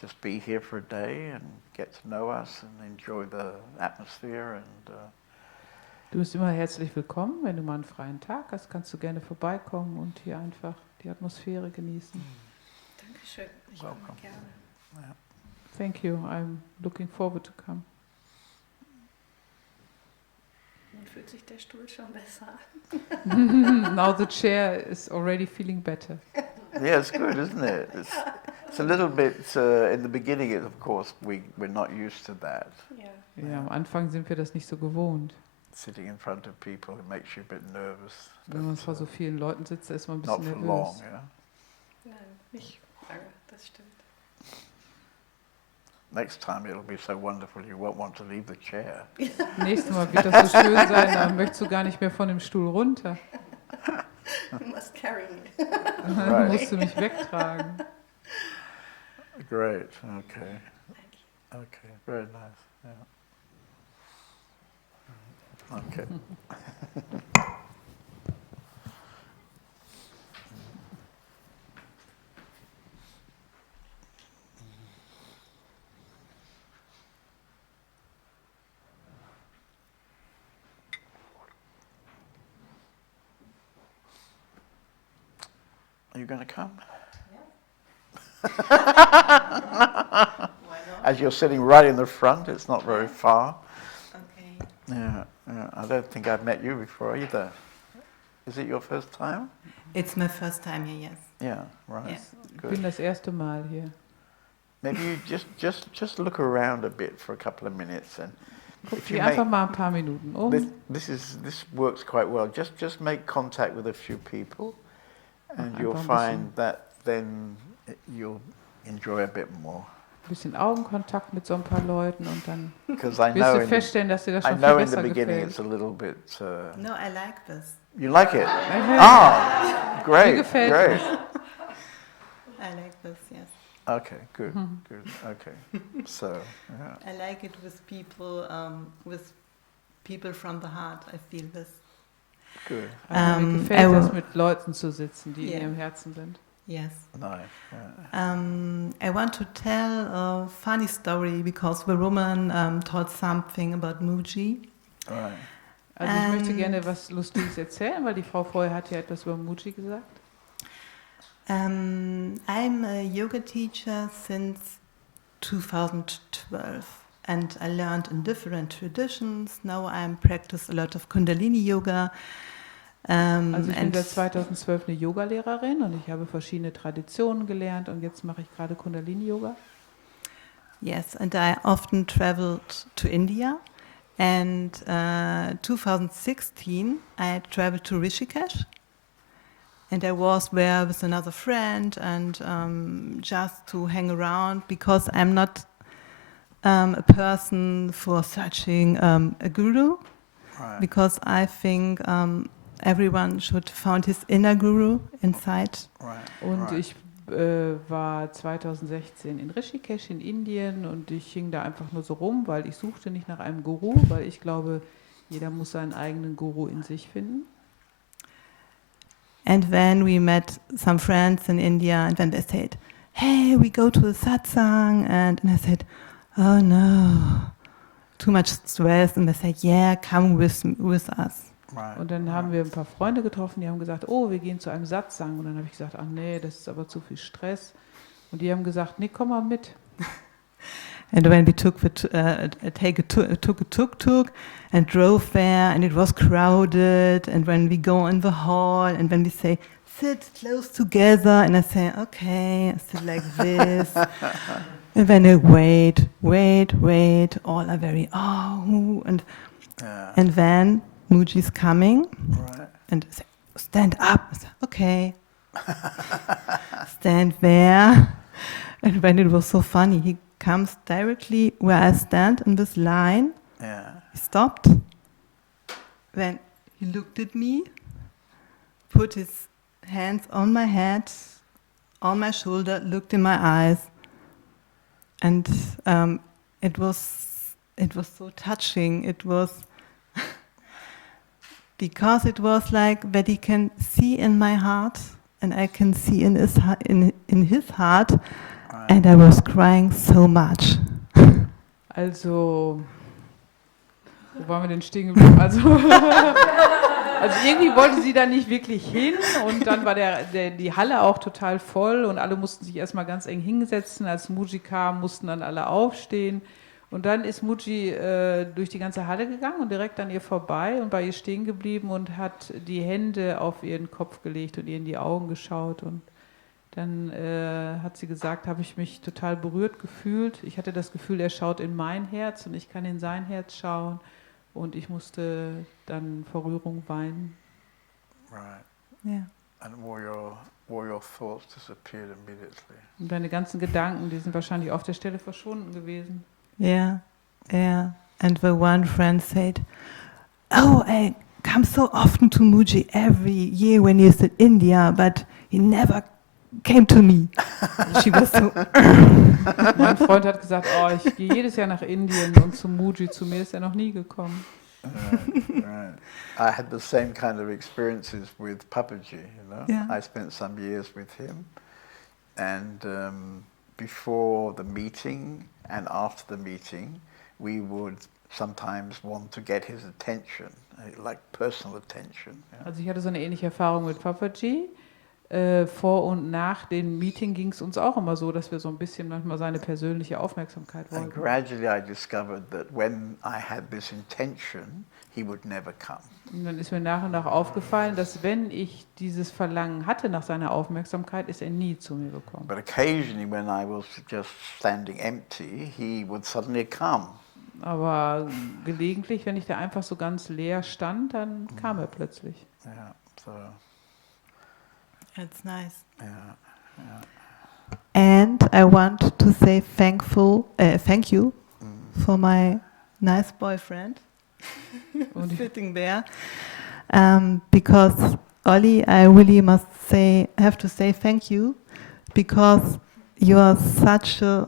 just be here for a day and get to know us and enjoy the atmosphere. And Du bist immer herzlich willkommen. Wenn du mal einen freien Tag hast, kannst du gerne vorbeikommen und hier einfach die Atmosphäre genießen. Dankeschön. Ich komme Welcome. gerne. yeah. Thank you. I'm looking forward to come. Nun fühlt sich der Stuhl schon besser an. Now the chair is already feeling better. Yeah, it's good, isn't it? It's a little bit, in the beginning, of course, we're not used to that. Ja. Ja, am Anfang sind wir das nicht so gewohnt. Sitting in front of people, it makes you a bit nervous. Wenn man but, vor so vielen Leuten sitzt, ist man ein not bisschen for long, nervös. yeah. Nein, nicht lange, das stimmt. Next time it'll be so wonderful you won't want to leave the chair. Nächstes Mal wird das so schön sein, dann möchtest du gar nicht mehr von dem Stuhl runter. You must carry me. Dann Right. musst du mich wegtragen. Great, okay. Okay, very nice, yeah. Okay. Are you going to come? As you're sitting right in the front, it's not very far. Okay. Yeah, yeah. I don't think I've met you before either. Is it your first time? It's my first time here, yes. Yeah, right. Yes. Ich Good. bin das erste Mal hier. Maybe you just look around a bit for a couple of minutes, and Guck if you dich make einfach mal ein paar Minuten um. this works quite well. Just make contact with a few people, and Mach you'll einfach ein find that then you'll enjoy a bit more. Ein bisschen Augenkontakt mit so ein paar Leuten und dann Because I wirst know du feststellen, dass dir das I schon know viel in the besser beginning gefällt. it's a little bit. No, I like this. You like it? Mir Great, gefällt great. I like this, yes. Okay, good, good. Okay, so yeah. I like it with people from the heart. I feel this. Good, Also mir I gefällt will- es, mit Leuten zu sitzen, die in Yeah. ihrem Herzen sind. Yes. nice. Yeah. I want to tell a funny story because the woman told something about Muji. Right. Also ich möchte And- gerne was Lustiges erzählen, weil die Frau vorher hat ja etwas über Muji gesagt. I'm a yoga teacher since 2012 and I learned in different traditions. Now I practice a lot of Kundalini yoga. Also ich bin And seit 2012 eine Yogalehrerin und ich habe verschiedene Traditionen gelernt und jetzt mache ich gerade Kundalini-Yoga. yes, and I often traveled to India. And 2016 I traveled to Rishikesh. And I was there with another friend and just to hang around because I'm not a person for searching a guru, Right. because I think everyone should find his inner guru inside. Right. Und right. ich war 2016 in Rishikesh in Indien und ich hing da einfach nur so rum, weil ich suchte nicht nach einem Guru, weil ich glaube, jeder muss seinen eigenen Guru in sich finden. And then we met some friends in India and then they said, hey, we go to the Satsang. And I said, oh no, too much stress. And they said, yeah, come with us. Right. Und dann haben wir ein paar Freunde getroffen, die haben gesagt, oh, wir gehen zu einem Satsang. Und dann habe ich gesagt, ach nee, das ist aber zu viel Stress. Und die haben gesagt, nee, komm mal mit. And when we took a tuk-tuk and drove there, and it was crowded, and when we go in the hall, and when we say, sit close together, and I say, okay, I sit like this, and then I wait, all are very, and Yeah. then Muji's coming, Right. and I say, stand up, I say, okay, stand there, And when it was so funny, he comes directly where I stand in this line. Yeah. He stopped. Then he looked at me, put his hands on my head, on my shoulder, looked in my eyes, and it was so touching. It was because it was like that he can see in my heart, and I can see in his heart, Right. and I was crying so much. Also, wo waren wir denn stehen geblieben? Also irgendwie wollte sie da nicht wirklich hin und dann war die Halle auch total voll und alle mussten sich erstmal ganz eng hinsetzen. Als Muji kam, mussten dann alle aufstehen. Und dann ist Muji durch die ganze Halle gegangen und direkt an ihr vorbei und bei ihr stehen geblieben und hat die Hände auf ihren Kopf gelegt und ihr in die Augen geschaut. Und dann hat sie gesagt, habe ich mich total berührt gefühlt. Ich hatte das Gefühl, er schaut in mein Herz und ich kann in sein Herz schauen. Und ich musste dann vor Rührung weinen. Right. Yeah. And all your thoughts disappeared immediately. Und deine ganzen Gedanken, die sind wahrscheinlich auf der Stelle verschwunden gewesen. Yeah, yeah. And the one friend said, "Oh, I come so often to Muji every year when he's in India, but he never came to me." She was so. Mein Freund hat gesagt, oh, ich gehe jedes Jahr nach Indien und zu Muji, zu mir ist er noch nie gekommen. Right. I had the same kind of experiences with Papaji, you know. Yeah. I spent some years with him, and before the meeting and after the meeting, we would sometimes want to get his attention, like personal attention. Yeah? Also ich hatte so eine ähnliche Erfahrung mit Papaji. Vor und nach dem Meeting ging es uns auch immer so, dass wir so ein bisschen manchmal seine persönliche Aufmerksamkeit And wollten. gradually I discovered that when I had this intention, he would never come. Und dann ist mir nach und nach aufgefallen, dass wenn ich dieses Verlangen hatte nach seiner Aufmerksamkeit, ist er nie zu mir gekommen. But occasionally when I was just standing empty, he would suddenly come. Aber gelegentlich, wenn ich da einfach so ganz leer stand, dann kam er plötzlich. Yeah, so, It's nice. yeah. And I want to say thank you for my nice boyfriend Und ich, sitting there, because Olli, I really have to say thank you, because you are such a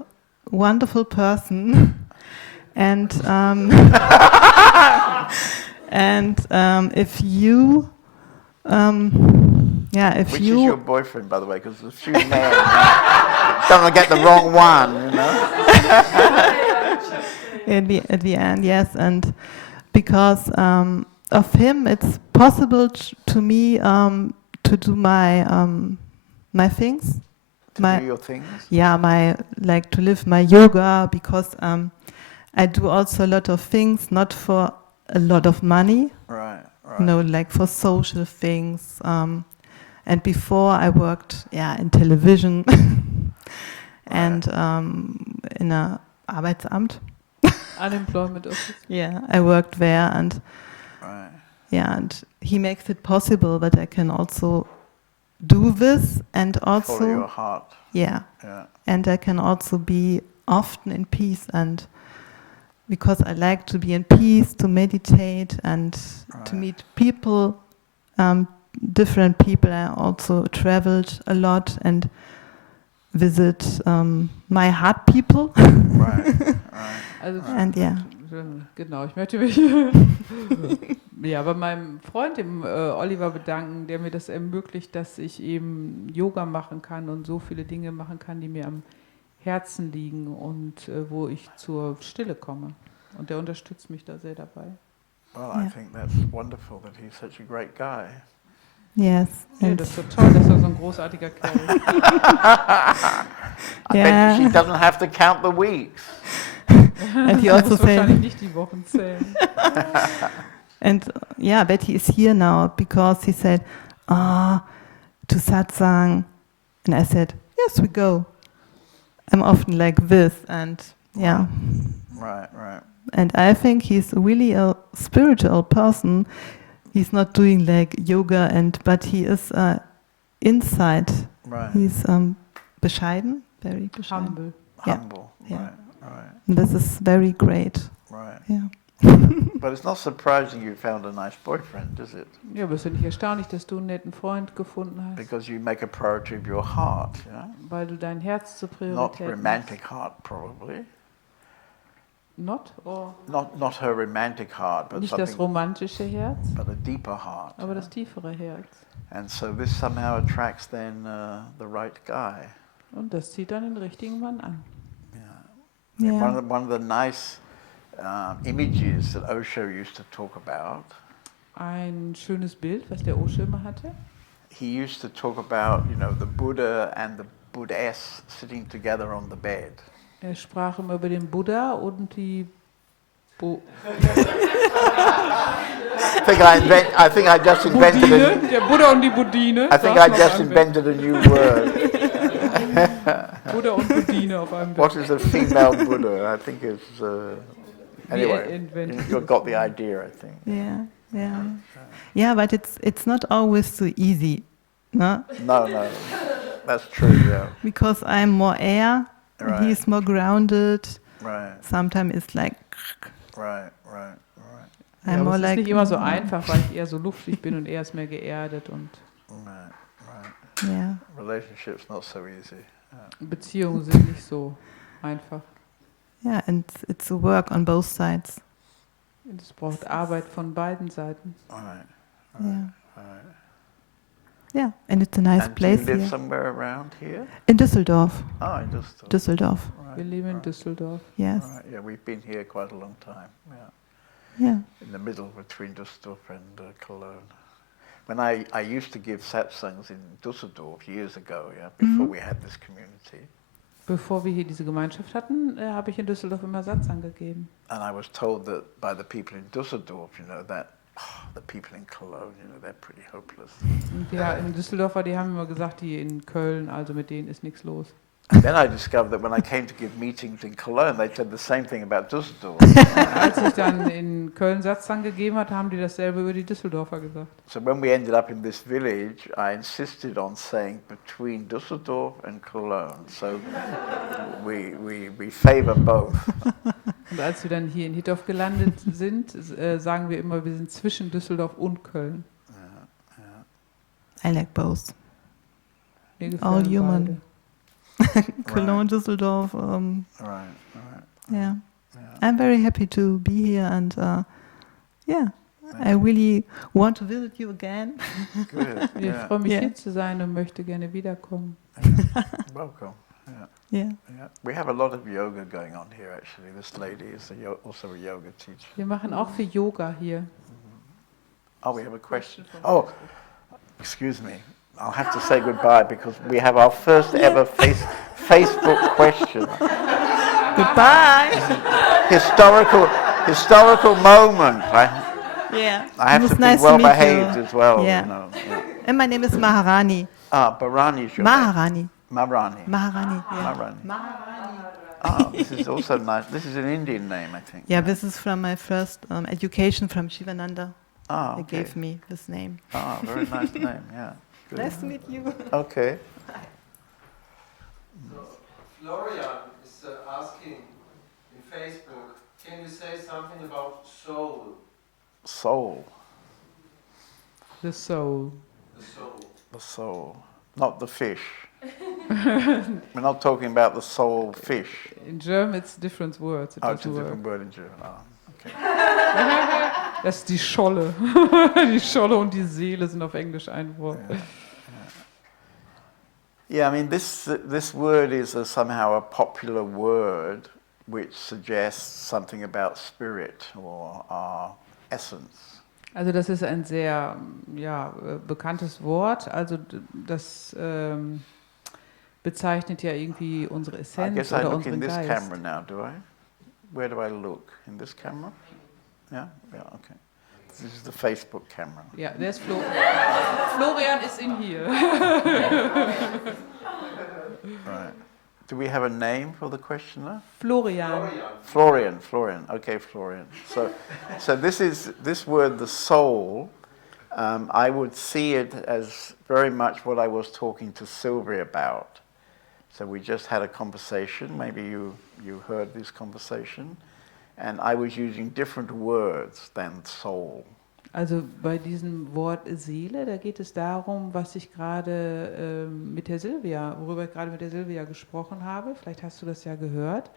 wonderful person, and if you. If Which you is your boyfriend, by the way, because there's a few men don't want to get the wrong one, you know. at the end, yes, and because of him, it's possible to me to do my things, To do your things. to live my yoga, because I do also a lot of things, not for a lot of money. Right. You know, like for social things. And before I worked, in television and in a Arbeitsamt. Unemployment Office. Yeah, I worked there, and Right. and he makes it possible that I can also do this, and Follow also your heart. yeah, Yeah. and I can also be often in peace, and because I like to be in peace, to meditate, and to Right. meet people, different people. I also traveled a lot and visit my heart people. Right. Also, And yeah. genau, ich möchte mich bei meinem Freund, dem Oliver, bedanken, der mir das ermöglicht, dass ich eben Yoga machen kann und so viele Dinge machen kann, die mir am Herzen liegen und wo ich zur Stille komme. Und der unterstützt mich da sehr dabei. Well, I think that's wonderful that he's such a great guy. Yes. Ja, And das ist so toll, dass er so ein großartiger Kerl ist. I bet she doesn't have to count the weeks. and he Er also muss wahrscheinlich said, nicht die Wochen zählen. and Betty is here now because he said, to Satsang. And I said, yes, we go. I'm often like this, and yeah. Right. And I think he's really a spiritual person. He's not doing like yoga, but he is inside. Right. He's bescheiden. very bescheiden. Humble. Yeah. Humble. Yeah. Right. And this is very great. Right. Yeah. But it's not surprising you found a nice boyfriend, is it? Ja, aber es ist nicht erstaunlich, dass du einen netten Freund gefunden hast, Because you make a priority of your heart, yeah? weil du dein Herz zur Not Priorität romantic heart, probably. Not? Or Not her romantic heart, but nicht das something, romantische Herz, but a deeper heart. aber yeah? das tiefere Herz. And so this somehow attracts then the right guy. Und das zieht dann den richtigen Mann an. Yeah. Yeah. One of the nice images that Osho used to talk about, Ein schönes Bild, was der Osho immer hatte. he used to talk about, the Buddha and the Buddhess sitting together on the bed. Er sprach immer über den Buddha und die I think I just invented Budine, der Buddha und die Budine. I think I just invented a new word. Buddha und Budine auf einem What Bild. is a female Buddha? I think it's anyway. invented You've got the idea, I think. Yeah. Yeah. Yeah, but it's not always so easy, no? No, that's true. Yeah. Because I'm more air, and Right. he's more grounded. Right. Sometimes it's like Right. Ja, I'm aber more es ist like nicht immer so einfach, weil ich eher so luftig bin und er ist mehr geerdet und Right. yeah. Relationships not so easy. Beziehungen sind nicht so einfach. Yeah, and it's a work on both sides. Es braucht Arbeit von beiden Seiten. Right. Yeah. Right. Yeah, and it's a nice And place do you live here. somewhere around here? In Düsseldorf. Oh, in Düsseldorf. Düsseldorf, Right, Wir leben in right, Düsseldorf. yes. Right. Yeah, we've been here quite a long time. Yeah. Yeah. In the middle between Düsseldorf and Cologne. When I used to give satsangs in Düsseldorf years ago, yeah, before we had this community, Bevor wir hier diese Gemeinschaft hatten, habe ich in Düsseldorf immer Satsang gegeben. and I was told that by the people in Düsseldorf, that the people in Cologne, they're pretty hopeless. Und ja, in Düsseldorfer, die haben immer gesagt, die in Köln, also mit denen ist nichts los. And then I discovered that when I came to give meetings in Cologne, they said the same thing about Düsseldorf. Als ich dann in Köln Satsang gegeben hatte, haben die dasselbe über die Düsseldorfer gesagt. So when we ended up in this village, I insisted on saying between Düsseldorf and Cologne. So we favor both. Und als wir dann hier in Hittorf gelandet sind, sagen wir immer, wir sind zwischen Düsseldorf und Köln. I like both. Mir All gefallen human. beide. Cologne, Düsseldorf. Right. Yeah. Yeah. I'm very happy to be here, and I really want to visit you again. Good. Ich Yeah. freue mich Yeah. hier zu sein und möchte gerne wiederkommen. Welcome. Yeah. Yeah. Yeah. We have a lot of yoga going on here, actually. This lady is also a yoga teacher. Wir machen auch viel Yoga hier. Oh, we have a question. Oh, excuse me. I'll have to say goodbye because we have our first ever Facebook question. Goodbye. Historical moment. Yeah. I have It was to be nice well to meet behaved you. as well. Yeah. Yeah. And my name is Maharani. Barani is your name. Maharani. Marani. Maharani. Yeah. Marani. This is also nice. This is an Indian name, I think. Yeah, this is from my first education from Shivananda. They Okay. gave me this name. Very nice name. Yeah. Good. Nice to meet you. Okay. Florian is asking in Facebook, can you say something about soul? Soul. The soul. The soul. The soul. Not the fish. We're not talking about the soul fish. In German it's different words. It Oh, it's a doesn't work. different word in German. Oh, okay. Das ist die Scholle. Die Scholle und die Seele sind auf Englisch ein Wort. Yeah, I mean, this word is somehow a popular word which suggests something about spirit or our essence. Also das ist ein sehr bekanntes Wort. Also das bezeichnet ja irgendwie unsere I Essenz guess I oder look in unseren this Geist. camera now, do I? Where do I look? In this camera? Yeah? Yeah, okay. This is the Facebook camera. Ja, der ist Florian ist in hier. Right. Do we have a name for the questioner? Florian. Florian. Okay, Florian. So this word, the soul, I would see it as very much what I was talking to Sylvia about. So we just had a conversation, maybe you heard this conversation, and I was using different words than soul. Also bei diesem Wort Seele, da geht es darum, was ich gerade worüber ich gerade mit der Silvia gesprochen habe. Vielleicht hast du das ja gehört.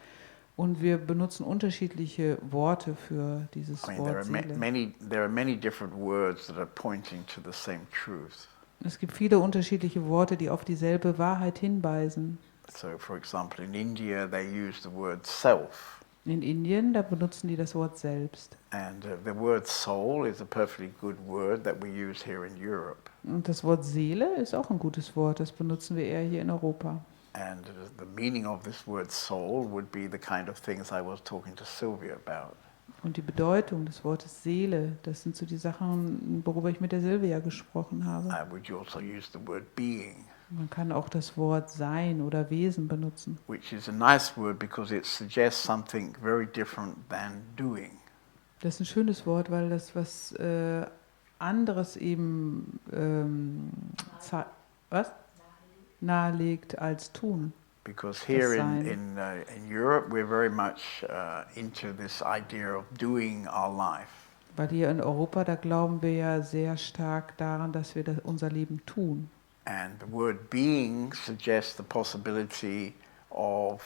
Und wir benutzen unterschiedliche Worte für dieses Wort Seele. There are many different words that are pointing to the same truth. Es gibt viele unterschiedliche Worte, die auf dieselbe Wahrheit hinweisen. So, for example, in India they use the word self. In Indien, da benutzen die das Wort selbst. And the word soul is a perfectly good word that we use here in Europe. Und das Wort Seele ist auch ein gutes Wort, das benutzen wir eher hier in Europa. And the meaning of this word soul would be the kind of things I was talking to Sylvia about. Und die Bedeutung des Wortes Seele, das sind so die Sachen, worüber ich mit der Silvia gesprochen habe. Would you also use the word being? Man kann auch das Wort Sein oder Wesen benutzen. Which is a nice word because it suggests something very different than doing. Das ist ein schönes Wort, weil das was anderes eben nahelegt als tun. Because here in Europe we're very much into this idea of doing our life. Weil hier in Europa, da glauben wir ja sehr stark daran, dass wir unser Leben tun. And the word being suggests the possibility of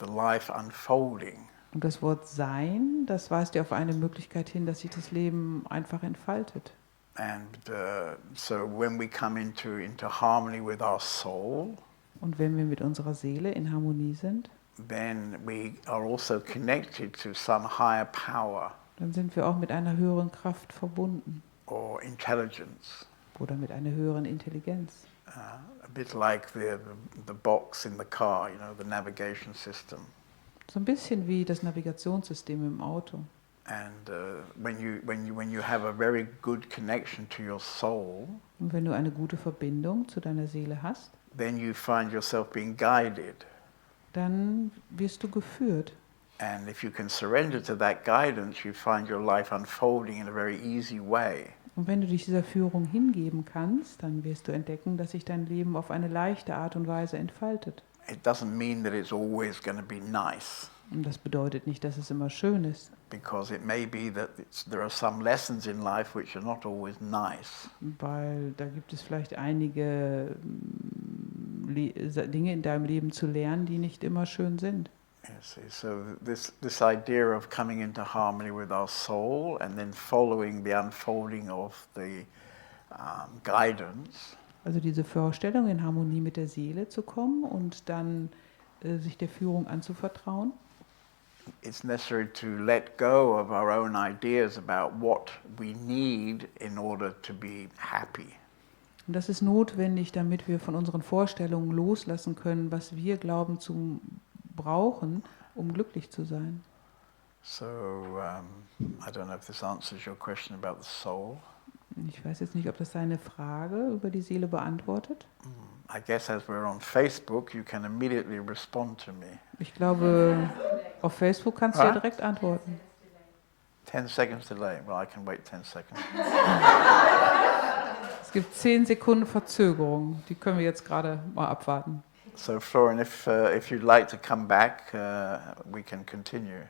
the life unfolding. Und das Wort Sein, das weist ja auf eine Möglichkeit hin, dass sich das Leben einfach entfaltet. And so when we come into harmony with our soul, und wenn wir mit unserer Seele in Harmonie sind, then we are also connected to some higher power. Dann sind wir auch mit einer höheren Kraft verbunden. Or intelligence. Oder mit einer höheren Intelligenz. A bit like the box in the car, the navigation system. So ein bisschen wie das Navigationssystem im Auto. And when you have a very good connection to your soul, und wenn du eine gute Verbindung zu deiner Seele hast, then you find yourself being guided. Dann wirst du geführt. And if you can surrender to that guidance, you find your life unfolding in a very easy way. Und wenn du dich dieser Führung hingeben kannst, dann wirst du entdecken, dass sich dein Leben auf eine leichte Art und Weise entfaltet. It doesn't mean that it's always going to be nice. Und das bedeutet nicht, dass es immer schön ist. Because it may be that there are some lessons in life which are not always nice. Weil da gibt es vielleicht einige Dinge in deinem Leben zu lernen, die nicht immer schön sind. So this idea of coming into harmony with our soul and then following the unfolding of the guidance. Also diese Vorstellung, in Harmonie mit der Seele zu kommen und dann sich der Führung anzuvertrauen. It's necessary to let go of our own ideas about what we need in order to be happy. Und das ist notwendig, damit wir von unseren Vorstellungen loslassen können, was wir glauben zu brauchen, um glücklich zu sein. So, I don't know if this answers your question about the soul. Ich weiß jetzt nicht, ob das deine Frage über die Seele beantwortet. I guess as we're on Facebook, you can immediately respond to me. Ich glaube, auf Facebook kannst du ja direkt antworten. 10 seconds delay. Well, I can wait 10 seconds. Es gibt 10 Sekunden Verzögerung. Die können wir jetzt gerade mal abwarten. So, Florian, if you'd like to come back, we can continue.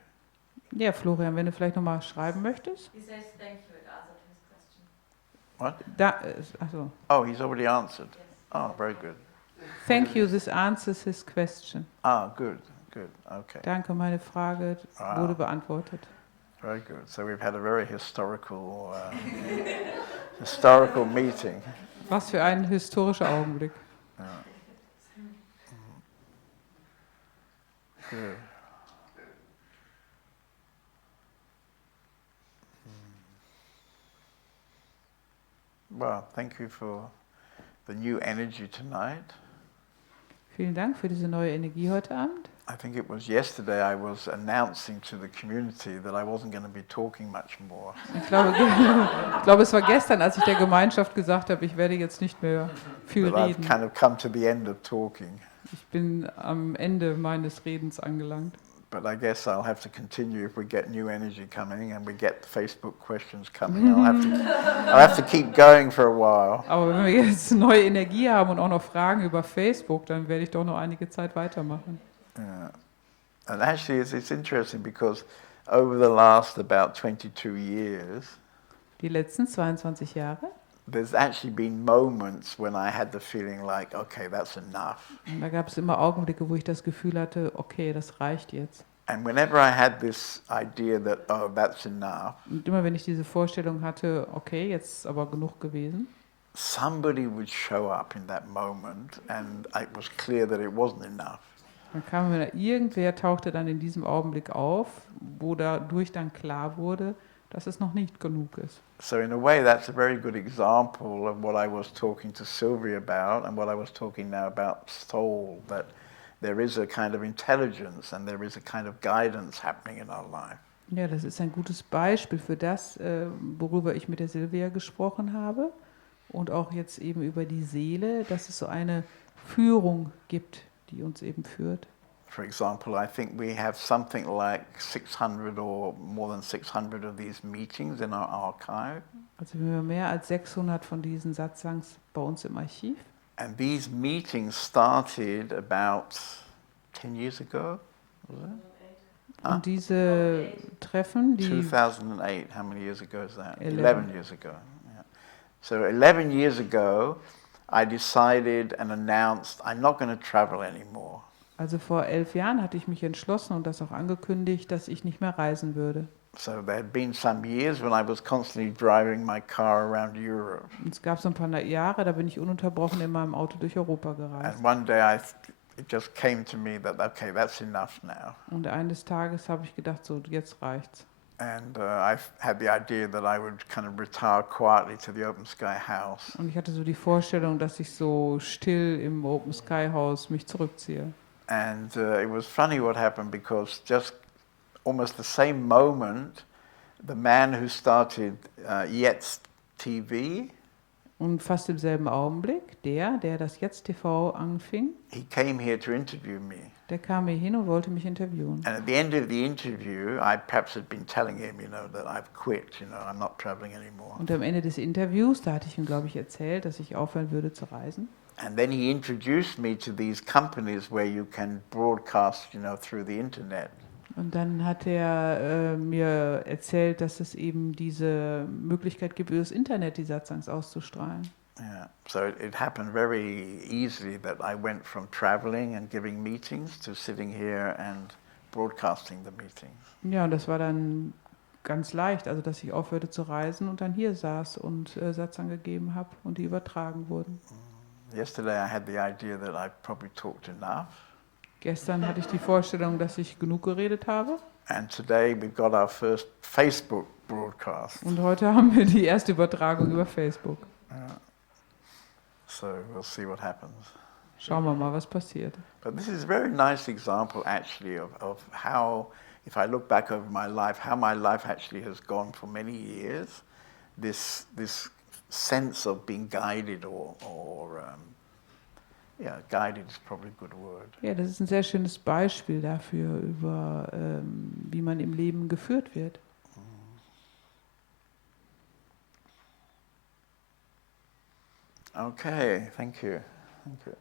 Ja, Florian, wenn du vielleicht nochmal schreiben möchtest. He says thank you, it answered his question. What? Also. Oh, he's already answered. Oh, very good. Thank you, this answers his question. Ah, good, good, okay. Danke, meine Frage wurde beantwortet. Very good. So we've had a very historical meeting. Was für ein historischer Augenblick. Yeah. Good. Well, thank you for the new energy tonight. Vielen Dank für diese neue Energie heute Abend. I think it was yesterday I was announcing to the community that I wasn't going to be talking much more. Ich glaube, es war gestern, als ich der Gemeinschaft gesagt habe, ich werde jetzt nicht mehr viel But I've reden. kind of come to the end of talking. Ich bin am Ende meines Redens angelangt. But I guess I'll have to continue if we get new energy coming and we get Facebook questions coming. I'll have to keep going for a while. Aber wenn wir jetzt neue Energie haben und auch noch Fragen über Facebook, dann werde ich doch noch einige Zeit weitermachen. Yeah. And actually, it's interesting because over the last about 22 years, Die letzten 22 Jahre, there's actually been moments when I had the feeling like, okay, that's enough. und da gab es immer Augenblicke, wo ich das Gefühl hatte, okay, das reicht jetzt. And whenever I had this idea that, oh, that's enough, Und immer wenn ich diese Vorstellung hatte, okay, jetzt ist aber genug gewesen, somebody would show up in that moment and it was clear that it wasn't enough. dann kam mir irgendwer tauchte dann in diesem Augenblick auf, wo dadurch dann klar wurde, dass es noch nicht genug ist. So in a way, that's a very good example of what I was talking to Sylvia about and what I was talking now about soul, that there is a kind of intelligence and there is a kind of guidance happening in our life. Ja, das ist ein gutes Beispiel für das, worüber ich mit der Silvia gesprochen habe und auch jetzt eben über die Seele, dass es so eine Führung gibt, die uns eben führt. For example, I think we have something like 600 or more than 600 of these meetings in our archive. Also wir haben mehr als 600 von diesen Satsangs bei uns im Archiv. And these meetings started about 10 years ago, was it? Und diese Treffen, die 2008, how many years ago is that? 11. 11 years ago. Yeah. So 11 years ago, I decided and announced I'm not going to travel anymore. Also vor 11 Jahren hatte ich mich entschlossen und das auch angekündigt, dass ich nicht mehr reisen würde. So there had been some years when I was constantly driving my car around Europe. Und es gab so ein paar Jahre, da bin ich ununterbrochen in meinem Auto durch Europa gereist. And one day it just came to me that, okay, that's enough now. Und eines Tages habe ich gedacht, so jetzt reicht's. And I had the idea that I would kind of retire quietly to the open sky house. Und ich hatte so die Vorstellung, dass ich so still im Open Sky Haus mich zurückziehe. And it was funny what happened because just almost the same moment, the man who started Jetzt TV, Und fast im selben Augenblick, der das Jetzt TV anfing, he came here to interview me. der kam mir hin und wollte mich interviewen. And at the end of the interview, I perhaps had been telling him, that I've quit, I'm not traveling anymore. Und am Ende des Interviews, da hatte ich ihm, glaube ich, erzählt, dass ich aufhören würde zu reisen. And then he introduced me to these companies where you can broadcast, through the internet. Und dann hat er mir erzählt, dass es eben diese Möglichkeit gibt, über das Internet die Satsangs auszustrahlen. Yeah. So it happened very easily that I went from traveling and giving meetings to sitting here and broadcasting the meetings. Ja, und das war dann ganz leicht, also dass ich aufhörte zu reisen und dann hier saß und Satsang gegeben habe und die übertragen wurden. Yesterday I had the idea that I probably talked enough. Gestern hatte ich die Vorstellung, dass ich genug geredet habe. And today we've got our first Facebook broadcast. Und heute haben wir die erste Übertragung über Facebook. So we'll see what happens. Schauen wir mal, was passiert. But this is a very nice example actually of how, if I look back over my life, how my life actually has gone for many years. This sense of being guided guided is probably a good word. Ja, das ist ein sehr schönes Beispiel dafür, über wie man im Leben geführt wird. Okay, thank you. Thank you.